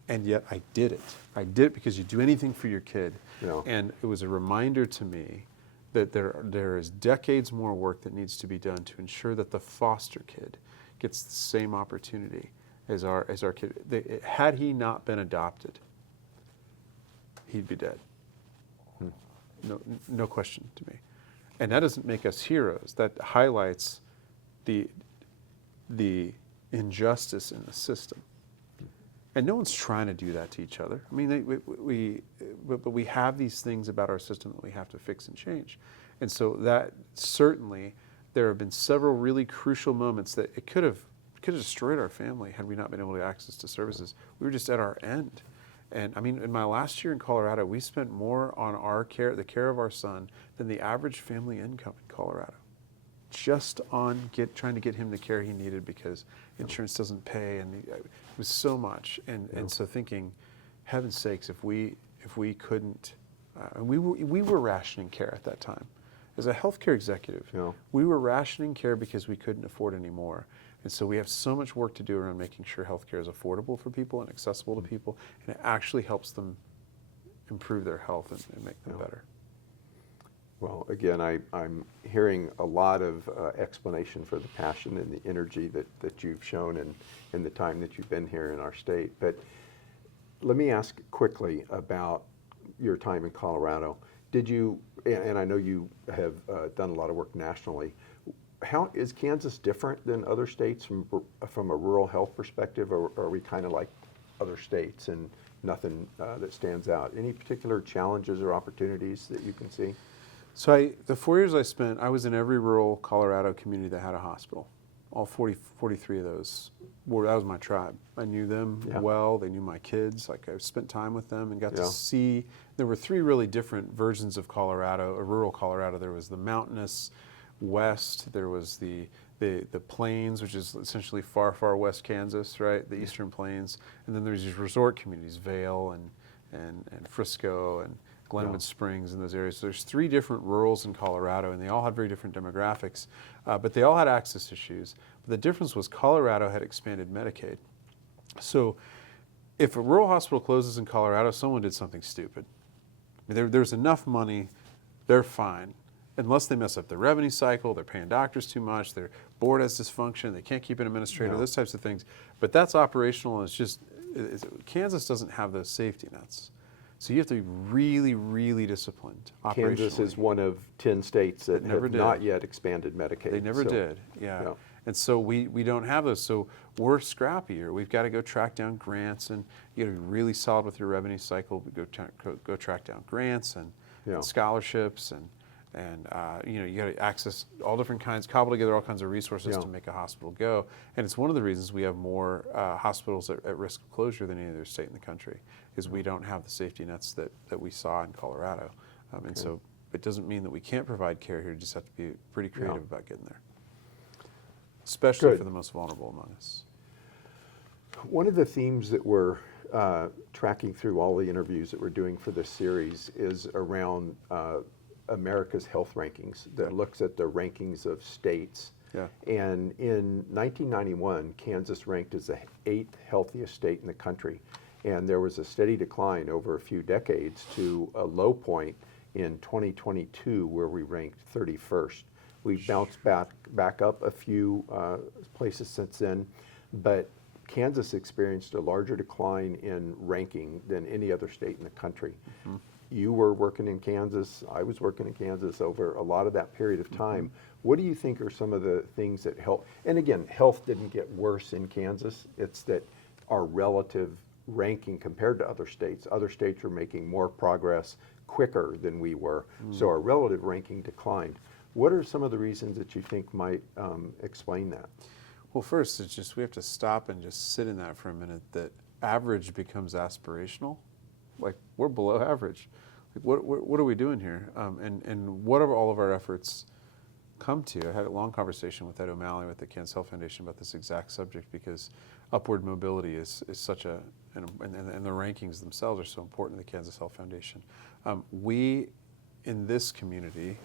And yet I did it. I did it because you do anything for your kid. Yeah. And it was a reminder to me that there is decades more work that needs to be done to ensure that the foster kid gets the same opportunity as our kid. Had he not been adopted, he'd be dead. No question to me. And that doesn't make us heroes. That highlights the injustice in the system. And no one's trying to do that to each other. I mean, but we have these things about our system that we have to fix and change. And so that certainly, there have been several really crucial moments that it could have destroyed our family had we not been able to access to services. We were just at our end. And I mean, in my last year in Colorado, we spent more on the care of our son, than the average family income in Colorado. Just on trying to get him the care he needed because insurance doesn't pay, and it was so much. And so thinking, heaven's sakes, if we couldn't, and we were rationing care at that time. As a healthcare executive, we were rationing care because we couldn't afford any more. And so we have so much work to do around making sure healthcare is affordable for people and accessible to people, and it actually helps them improve their health and make them better. Well, again, I'm hearing a lot of explanation for the passion and the energy that you've shown in the time that you've been here in our state. But let me ask quickly about your time in Colorado. Did you, and I know you have done a lot of work nationally, how is Kansas different than other states from a rural health perspective, or are we kind of like other states and nothing that stands out? Any particular challenges or opportunities that you can see? So the 4 years I spent, I was in every rural Colorado community that had a hospital. All 43 of those, that was my tribe. I knew them well, they knew my kids, like I spent time with them and got to see, there were three really different versions of Colorado, or rural Colorado. There was the mountainous west, there was the plains, which is essentially far, far west Kansas, right? The eastern plains. And then there's these resort communities, Vail and Frisco and Glenwood Springs and those areas. So there's three different rurals in Colorado, and they all had very different demographics, but they all had access issues. But the difference was Colorado had expanded Medicaid. So if a rural hospital closes in Colorado, someone did something stupid. I mean, there's enough money, they're fine. Unless they mess up their revenue cycle, they're paying doctors too much, their board has dysfunction, they can't keep an administrator, those types of things. But that's operational, and Kansas doesn't have those safety nets. So you have to be really, really disciplined operationally. Kansas is one of 10 states that have not yet expanded Medicaid. They never did, And so we don't have those. So we're scrappier. We've got to go track down grants, and you got to be really solid with your revenue cycle. We go track down grants and scholarships, and you got to access all different kinds, cobble together all kinds of resources to make a hospital go. And it's one of the reasons we have more hospitals at risk of closure than any other state in the country, is we don't have the safety nets that we saw in Colorado. And so it doesn't mean that we can't provide care here, you just have to be pretty creative about getting there, especially for the most vulnerable among us. One of the themes that we're tracking through all the interviews that we're doing for this series is around America's health rankings that looks at the rankings of states. And in 1991, Kansas ranked as the 8th healthiest state in the country. And there was a steady decline over a few decades to a low point in 2022 where we ranked 31st. We've bounced back up a few places since then, but Kansas experienced a larger decline in ranking than any other state in the country. You were working in Kansas, I was working in Kansas over a lot of that period of time. What do you think are some of the things that help? And again, health didn't get worse in Kansas. It's that our relative ranking compared to other states were making more progress quicker than we were. So our relative ranking declined. What are some of the reasons that you think might explain that? Well, first, it's just we have to stop and just sit in that for a minute, that average becomes aspirational. Like, we're below average. Like, what are we doing here? And what are all of our efforts come to. I had a long conversation with Ed O'Malley with the Kansas Health Foundation about this exact subject, because upward mobility is such a, and the rankings themselves are so important to the Kansas Health Foundation. We, in this community,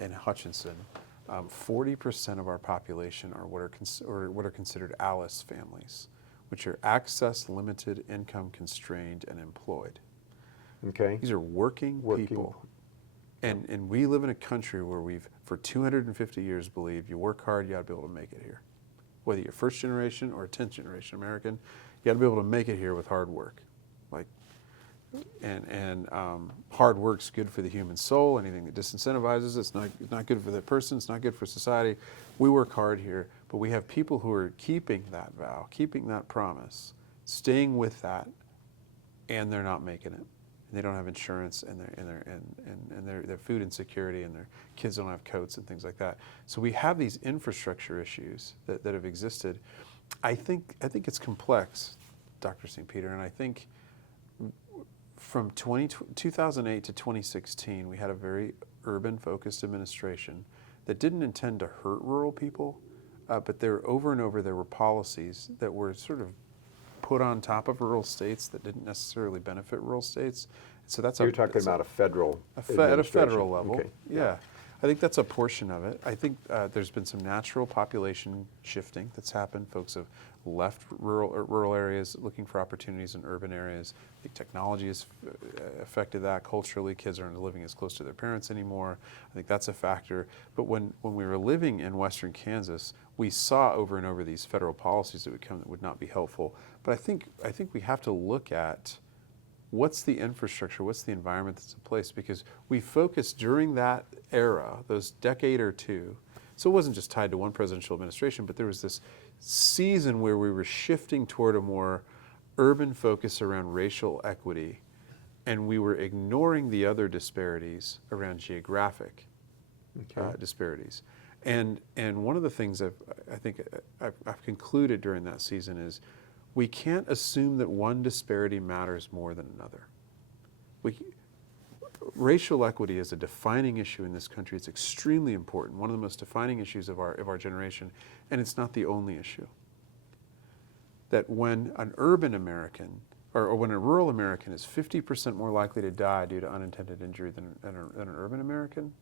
in Hutchinson, 40% of our population are what are considered ALICE families, which are access limited, income constrained, and employed. Okay. These are working people. And we live in a country where we've, for 250 years, believed you work hard, you got to be able to make it here. Whether you're first generation or 10th generation American, you got to be able to make it here with hard work. Like, and hard work's good for the human soul. Anything that disincentivizes it's not good for the person. It's not good for society. We work hard here, but we have people who are keeping that vow, keeping that promise, staying with that, and they're not making it. They don't have insurance, and their food insecurity, and their kids don't have coats and things like that. So we have these infrastructure issues that have existed. I think it's complex, Dr. St. Peter, and I think from 2008 to 2016, we had a very urban-focused administration that didn't intend to hurt rural people, but over and over there were policies that were sort of put on top of rural states that didn't necessarily benefit rural states. So that's You're talking about a federal at a federal level. Okay. Yeah. I think that's a portion of it. I think there's been some natural population shifting that's happened. Folks have left rural areas looking for opportunities in urban areas. I think technology has affected that. Culturally, kids aren't living as close to their parents anymore. I think that's a factor. But when we were living in western Kansas, we saw over and over these federal policies that would come that would not be helpful. But I think we have to look at what's the infrastructure, what's the environment that's in place, because we focused during that era, those decade or two, so it wasn't just tied to one presidential administration, but there was this season where we were shifting toward a more urban focus around racial equity, and we were ignoring the other disparities around geographic disparities. And one of the things I think I've concluded during that season is we can't assume that one disparity matters more than another. Racial equity is a defining issue in this country. It's extremely important, one of the most defining issues of our generation, and it's not the only issue. That when an urban American, or when a rural American is 50% more likely to die due to unintended injury than an urban American,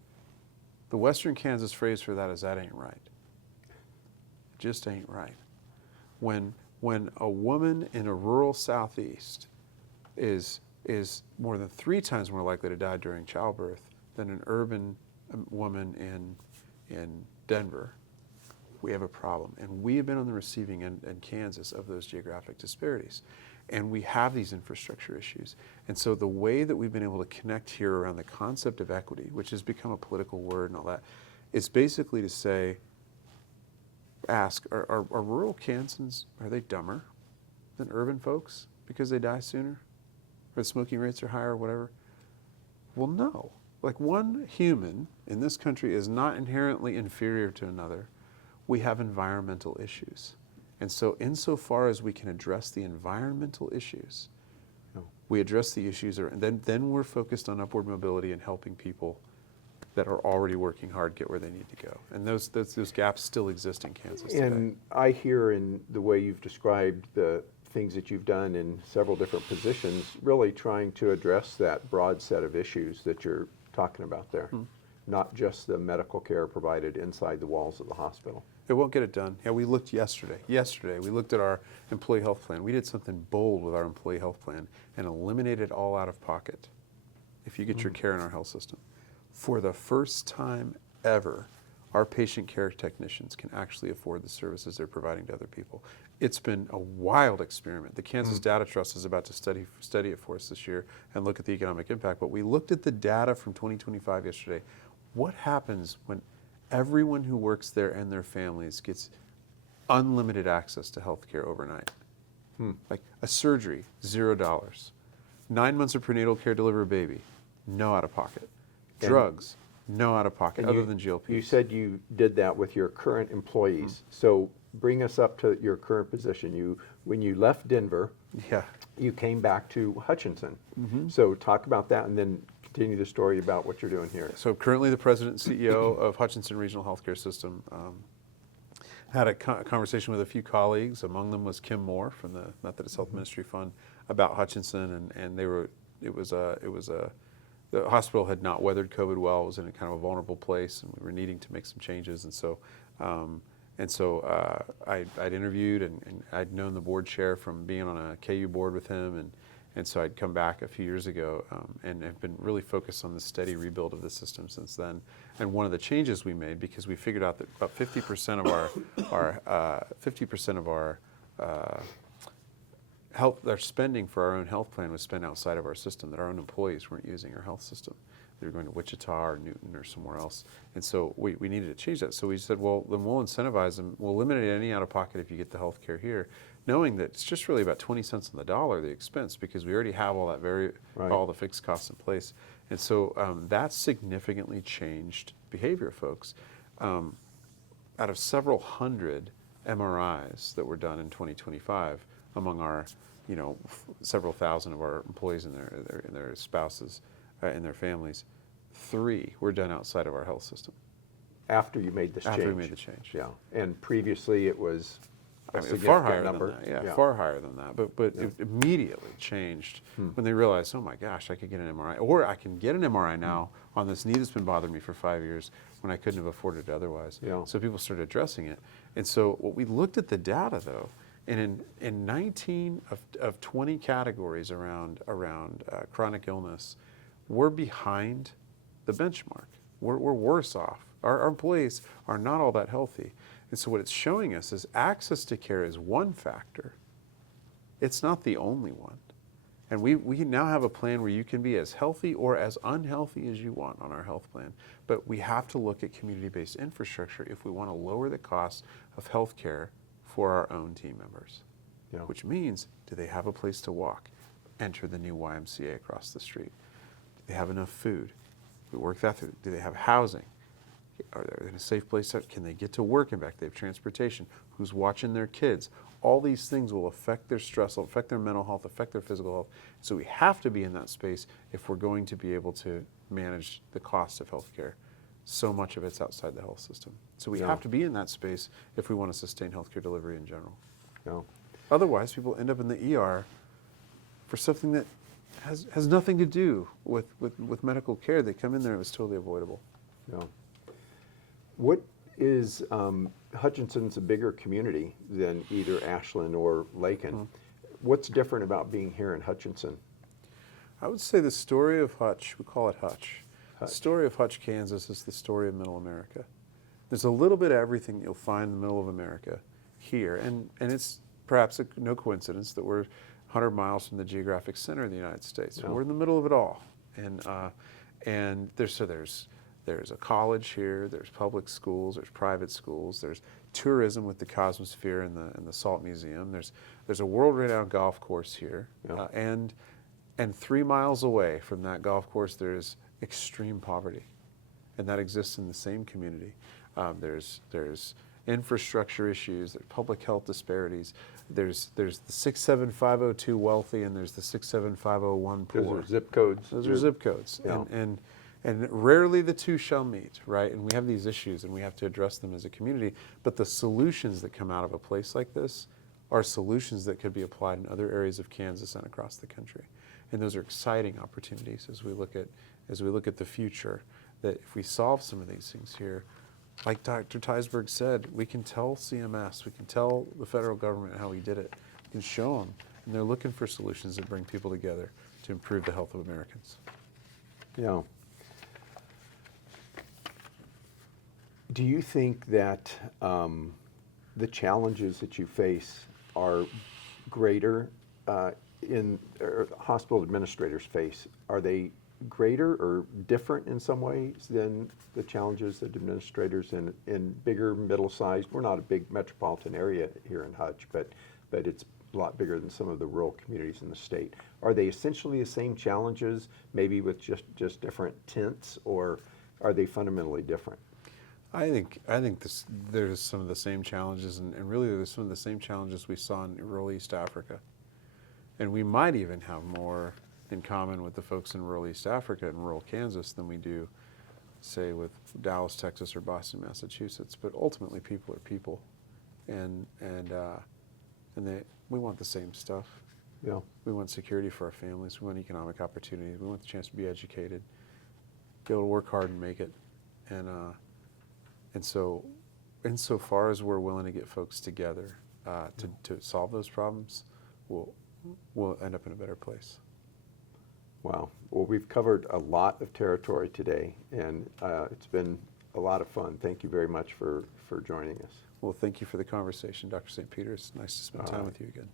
the Western Kansas phrase for that is, that ain't right. It just ain't right. When a woman in a rural Southeast is more than 3 times more likely to die during childbirth than an urban woman in Denver, we have a problem. And we have been on the receiving end in Kansas of those geographic disparities. And we have these infrastructure issues. And so the way that we've been able to connect here around the concept of equity, which has become a political word and all that, is basically to say, ask, are rural Kansans, are they dumber than urban folks because they die sooner? Or the smoking rates are higher or whatever? Well, no. Like, one human in this country is not inherently inferior to another. We have environmental issues. And so insofar as we can address the environmental issues, we address the issues, and then we're focused on upward mobility and helping people that are already working hard get where they need to go. And those gaps still exist in Kansas today. And I hear in the way you've described the things that you've done in several different positions, really trying to address that broad set of issues that you're talking about there, not just the medical care provided inside the walls of the hospital. It won't get it done. Yeah, we looked yesterday. We looked at our employee health plan. We did something bold with our employee health plan and eliminated all out-of-pocket if you get your care in our health system. For the first time ever, our patient care technicians can actually afford the services they're providing to other people. It's been a wild experiment. The Kansas Data Trust is about to study it for us this year and look at the economic impact. But we looked at the data from 2025 yesterday. What happens when everyone who works there and their families gets unlimited access to health care overnight? Like a surgery, $0. 9 months of prenatal care, deliver a baby, no out-of-pocket. Drugs, no out-of-pocket, other than GLPs. You said you did that with your current employees. So bring us up to your current position. When you left Denver, you came back to Hutchinson. So talk about that, and then continue the story about what you're doing here. So currently the president and CEO of Hutchinson Regional Healthcare System. Had a conversation with a few colleagues. Among them was Kim Moore from the Methodist Health Ministry Fund about Hutchinson, and the hospital had not weathered COVID well. It was in a kind of a vulnerable place, and we were needing to make some changes. And so I'd interviewed, and I'd known the board chair from being on a KU board with him, and so I'd come back a few years ago and have been really focused on the steady rebuild of the system since then. And one of the changes we made, because we figured out that about 50% of our our spending for our own health plan was spent outside of our system, that our own employees weren't using our health system. They were going to Wichita or Newton or somewhere else. And so we needed to change that. So we said, well, then we'll incentivize them. We'll eliminate any out-of-pocket if you get the health care here, knowing that it's just really about 20 cents on the dollar, the expense, because we already have all that all the fixed costs in place. And so that significantly changed behavior, folks. Out of several hundred MRIs that were done in 2025 among our, several thousand of our employees and their spouses and their families, 3 were done outside of our health system. After you made this change? After we made the change. Yeah, and previously it was a significant far higher number. than that. Yeah, far higher than that. But it immediately changed when they realized, oh my gosh, I could get an MRI, or I can get an MRI now on this knee that's been bothering me for 5 years when I couldn't have afforded it otherwise. Yeah. So people started addressing it. And so what we looked at the data though, and in 19 of 20 categories around chronic illness, we're behind the benchmark. We're worse off. Our employees are not all that healthy. And so what it's showing us is access to care is one factor. It's not the only one. And we now have a plan where you can be as healthy or as unhealthy as you want on our health plan. But we have to look at community-based infrastructure if we want to lower the cost of health care for our own team members. Yeah. Which means, do they have a place to walk? Enter the new YMCA across the street. Do they have enough food? We work that through. Do they have housing? Are they in a safe place? Can they get to work and back? They have transportation. Who's watching their kids? All these things will affect their stress, will affect their mental health, affect their physical health. So we have to be in that space if we're going to be able to manage the cost of health care. So much of it's outside the health system. So we have to be in that space if we want to sustain healthcare delivery in general. Yeah. Otherwise, people end up in the ER for something that has nothing to do with medical care. They come in there and it's totally avoidable. Yeah. What is, Hutchinson's a bigger community than either Ashland or Lakin. What's different about being here in Hutchinson? I would say the story of Hutch, we call it Hutch. The story of Hutch, Kansas is the story of Middle America. There's a little bit of everything you'll find in the middle of America here, and it's perhaps no coincidence that we're 100 miles from the geographic center of the United States. Yeah. We're in the middle of it all, and there's a college here, there's public schools, there's private schools, there's tourism with the Cosmosphere and the Salt Museum, there's a world-renowned golf course here, and 3 miles away from that golf course there's extreme poverty, and that exists in the same community. There's infrastructure issues, there's public health disparities, there's the 67502 wealthy, and there's the 67501 poor. Those are zip codes. Those are zip codes, Yeah. and rarely the two shall meet, right? And we have these issues, and we have to address them as a community. But the solutions that come out of a place like this are solutions that could be applied in other areas of Kansas and across the country. And those are exciting opportunities as we look at the future. That if we solve some of these things here, like Dr. Teisberg said, we can tell CMS, we can tell the federal government how we did it. We can show them, and they're looking for solutions that bring people together to improve the health of Americans. Yeah. Do you think that the challenges that you face are greater or hospital administrators face? Are they greater or different in some ways than the challenges that administrators in bigger, middle-sized, we're not a big metropolitan area here in Hutch, but it's a lot bigger than some of the rural communities in the state. Are they essentially the same challenges, maybe with just different tints, or are they fundamentally different? I think there's some of the same challenges, and really there's some of the same challenges we saw in rural East Africa. And we might even have more in common with the folks in rural East Africa and rural Kansas than we do, say, with Dallas, Texas, or Boston, Massachusetts. But ultimately, people are people, and we want the same stuff. Yeah. We want security for our families. We want economic opportunity. We want the chance to be educated, be able to work hard and make it. And so, insofar as we're willing to get folks together to solve those problems, we'll end up in a better place. Wow. Well, we've covered a lot of territory today, and it's been a lot of fun. Thank you very much for joining us. Well, thank you for the conversation, Dr. St. Peter. It's nice to spend time with you again.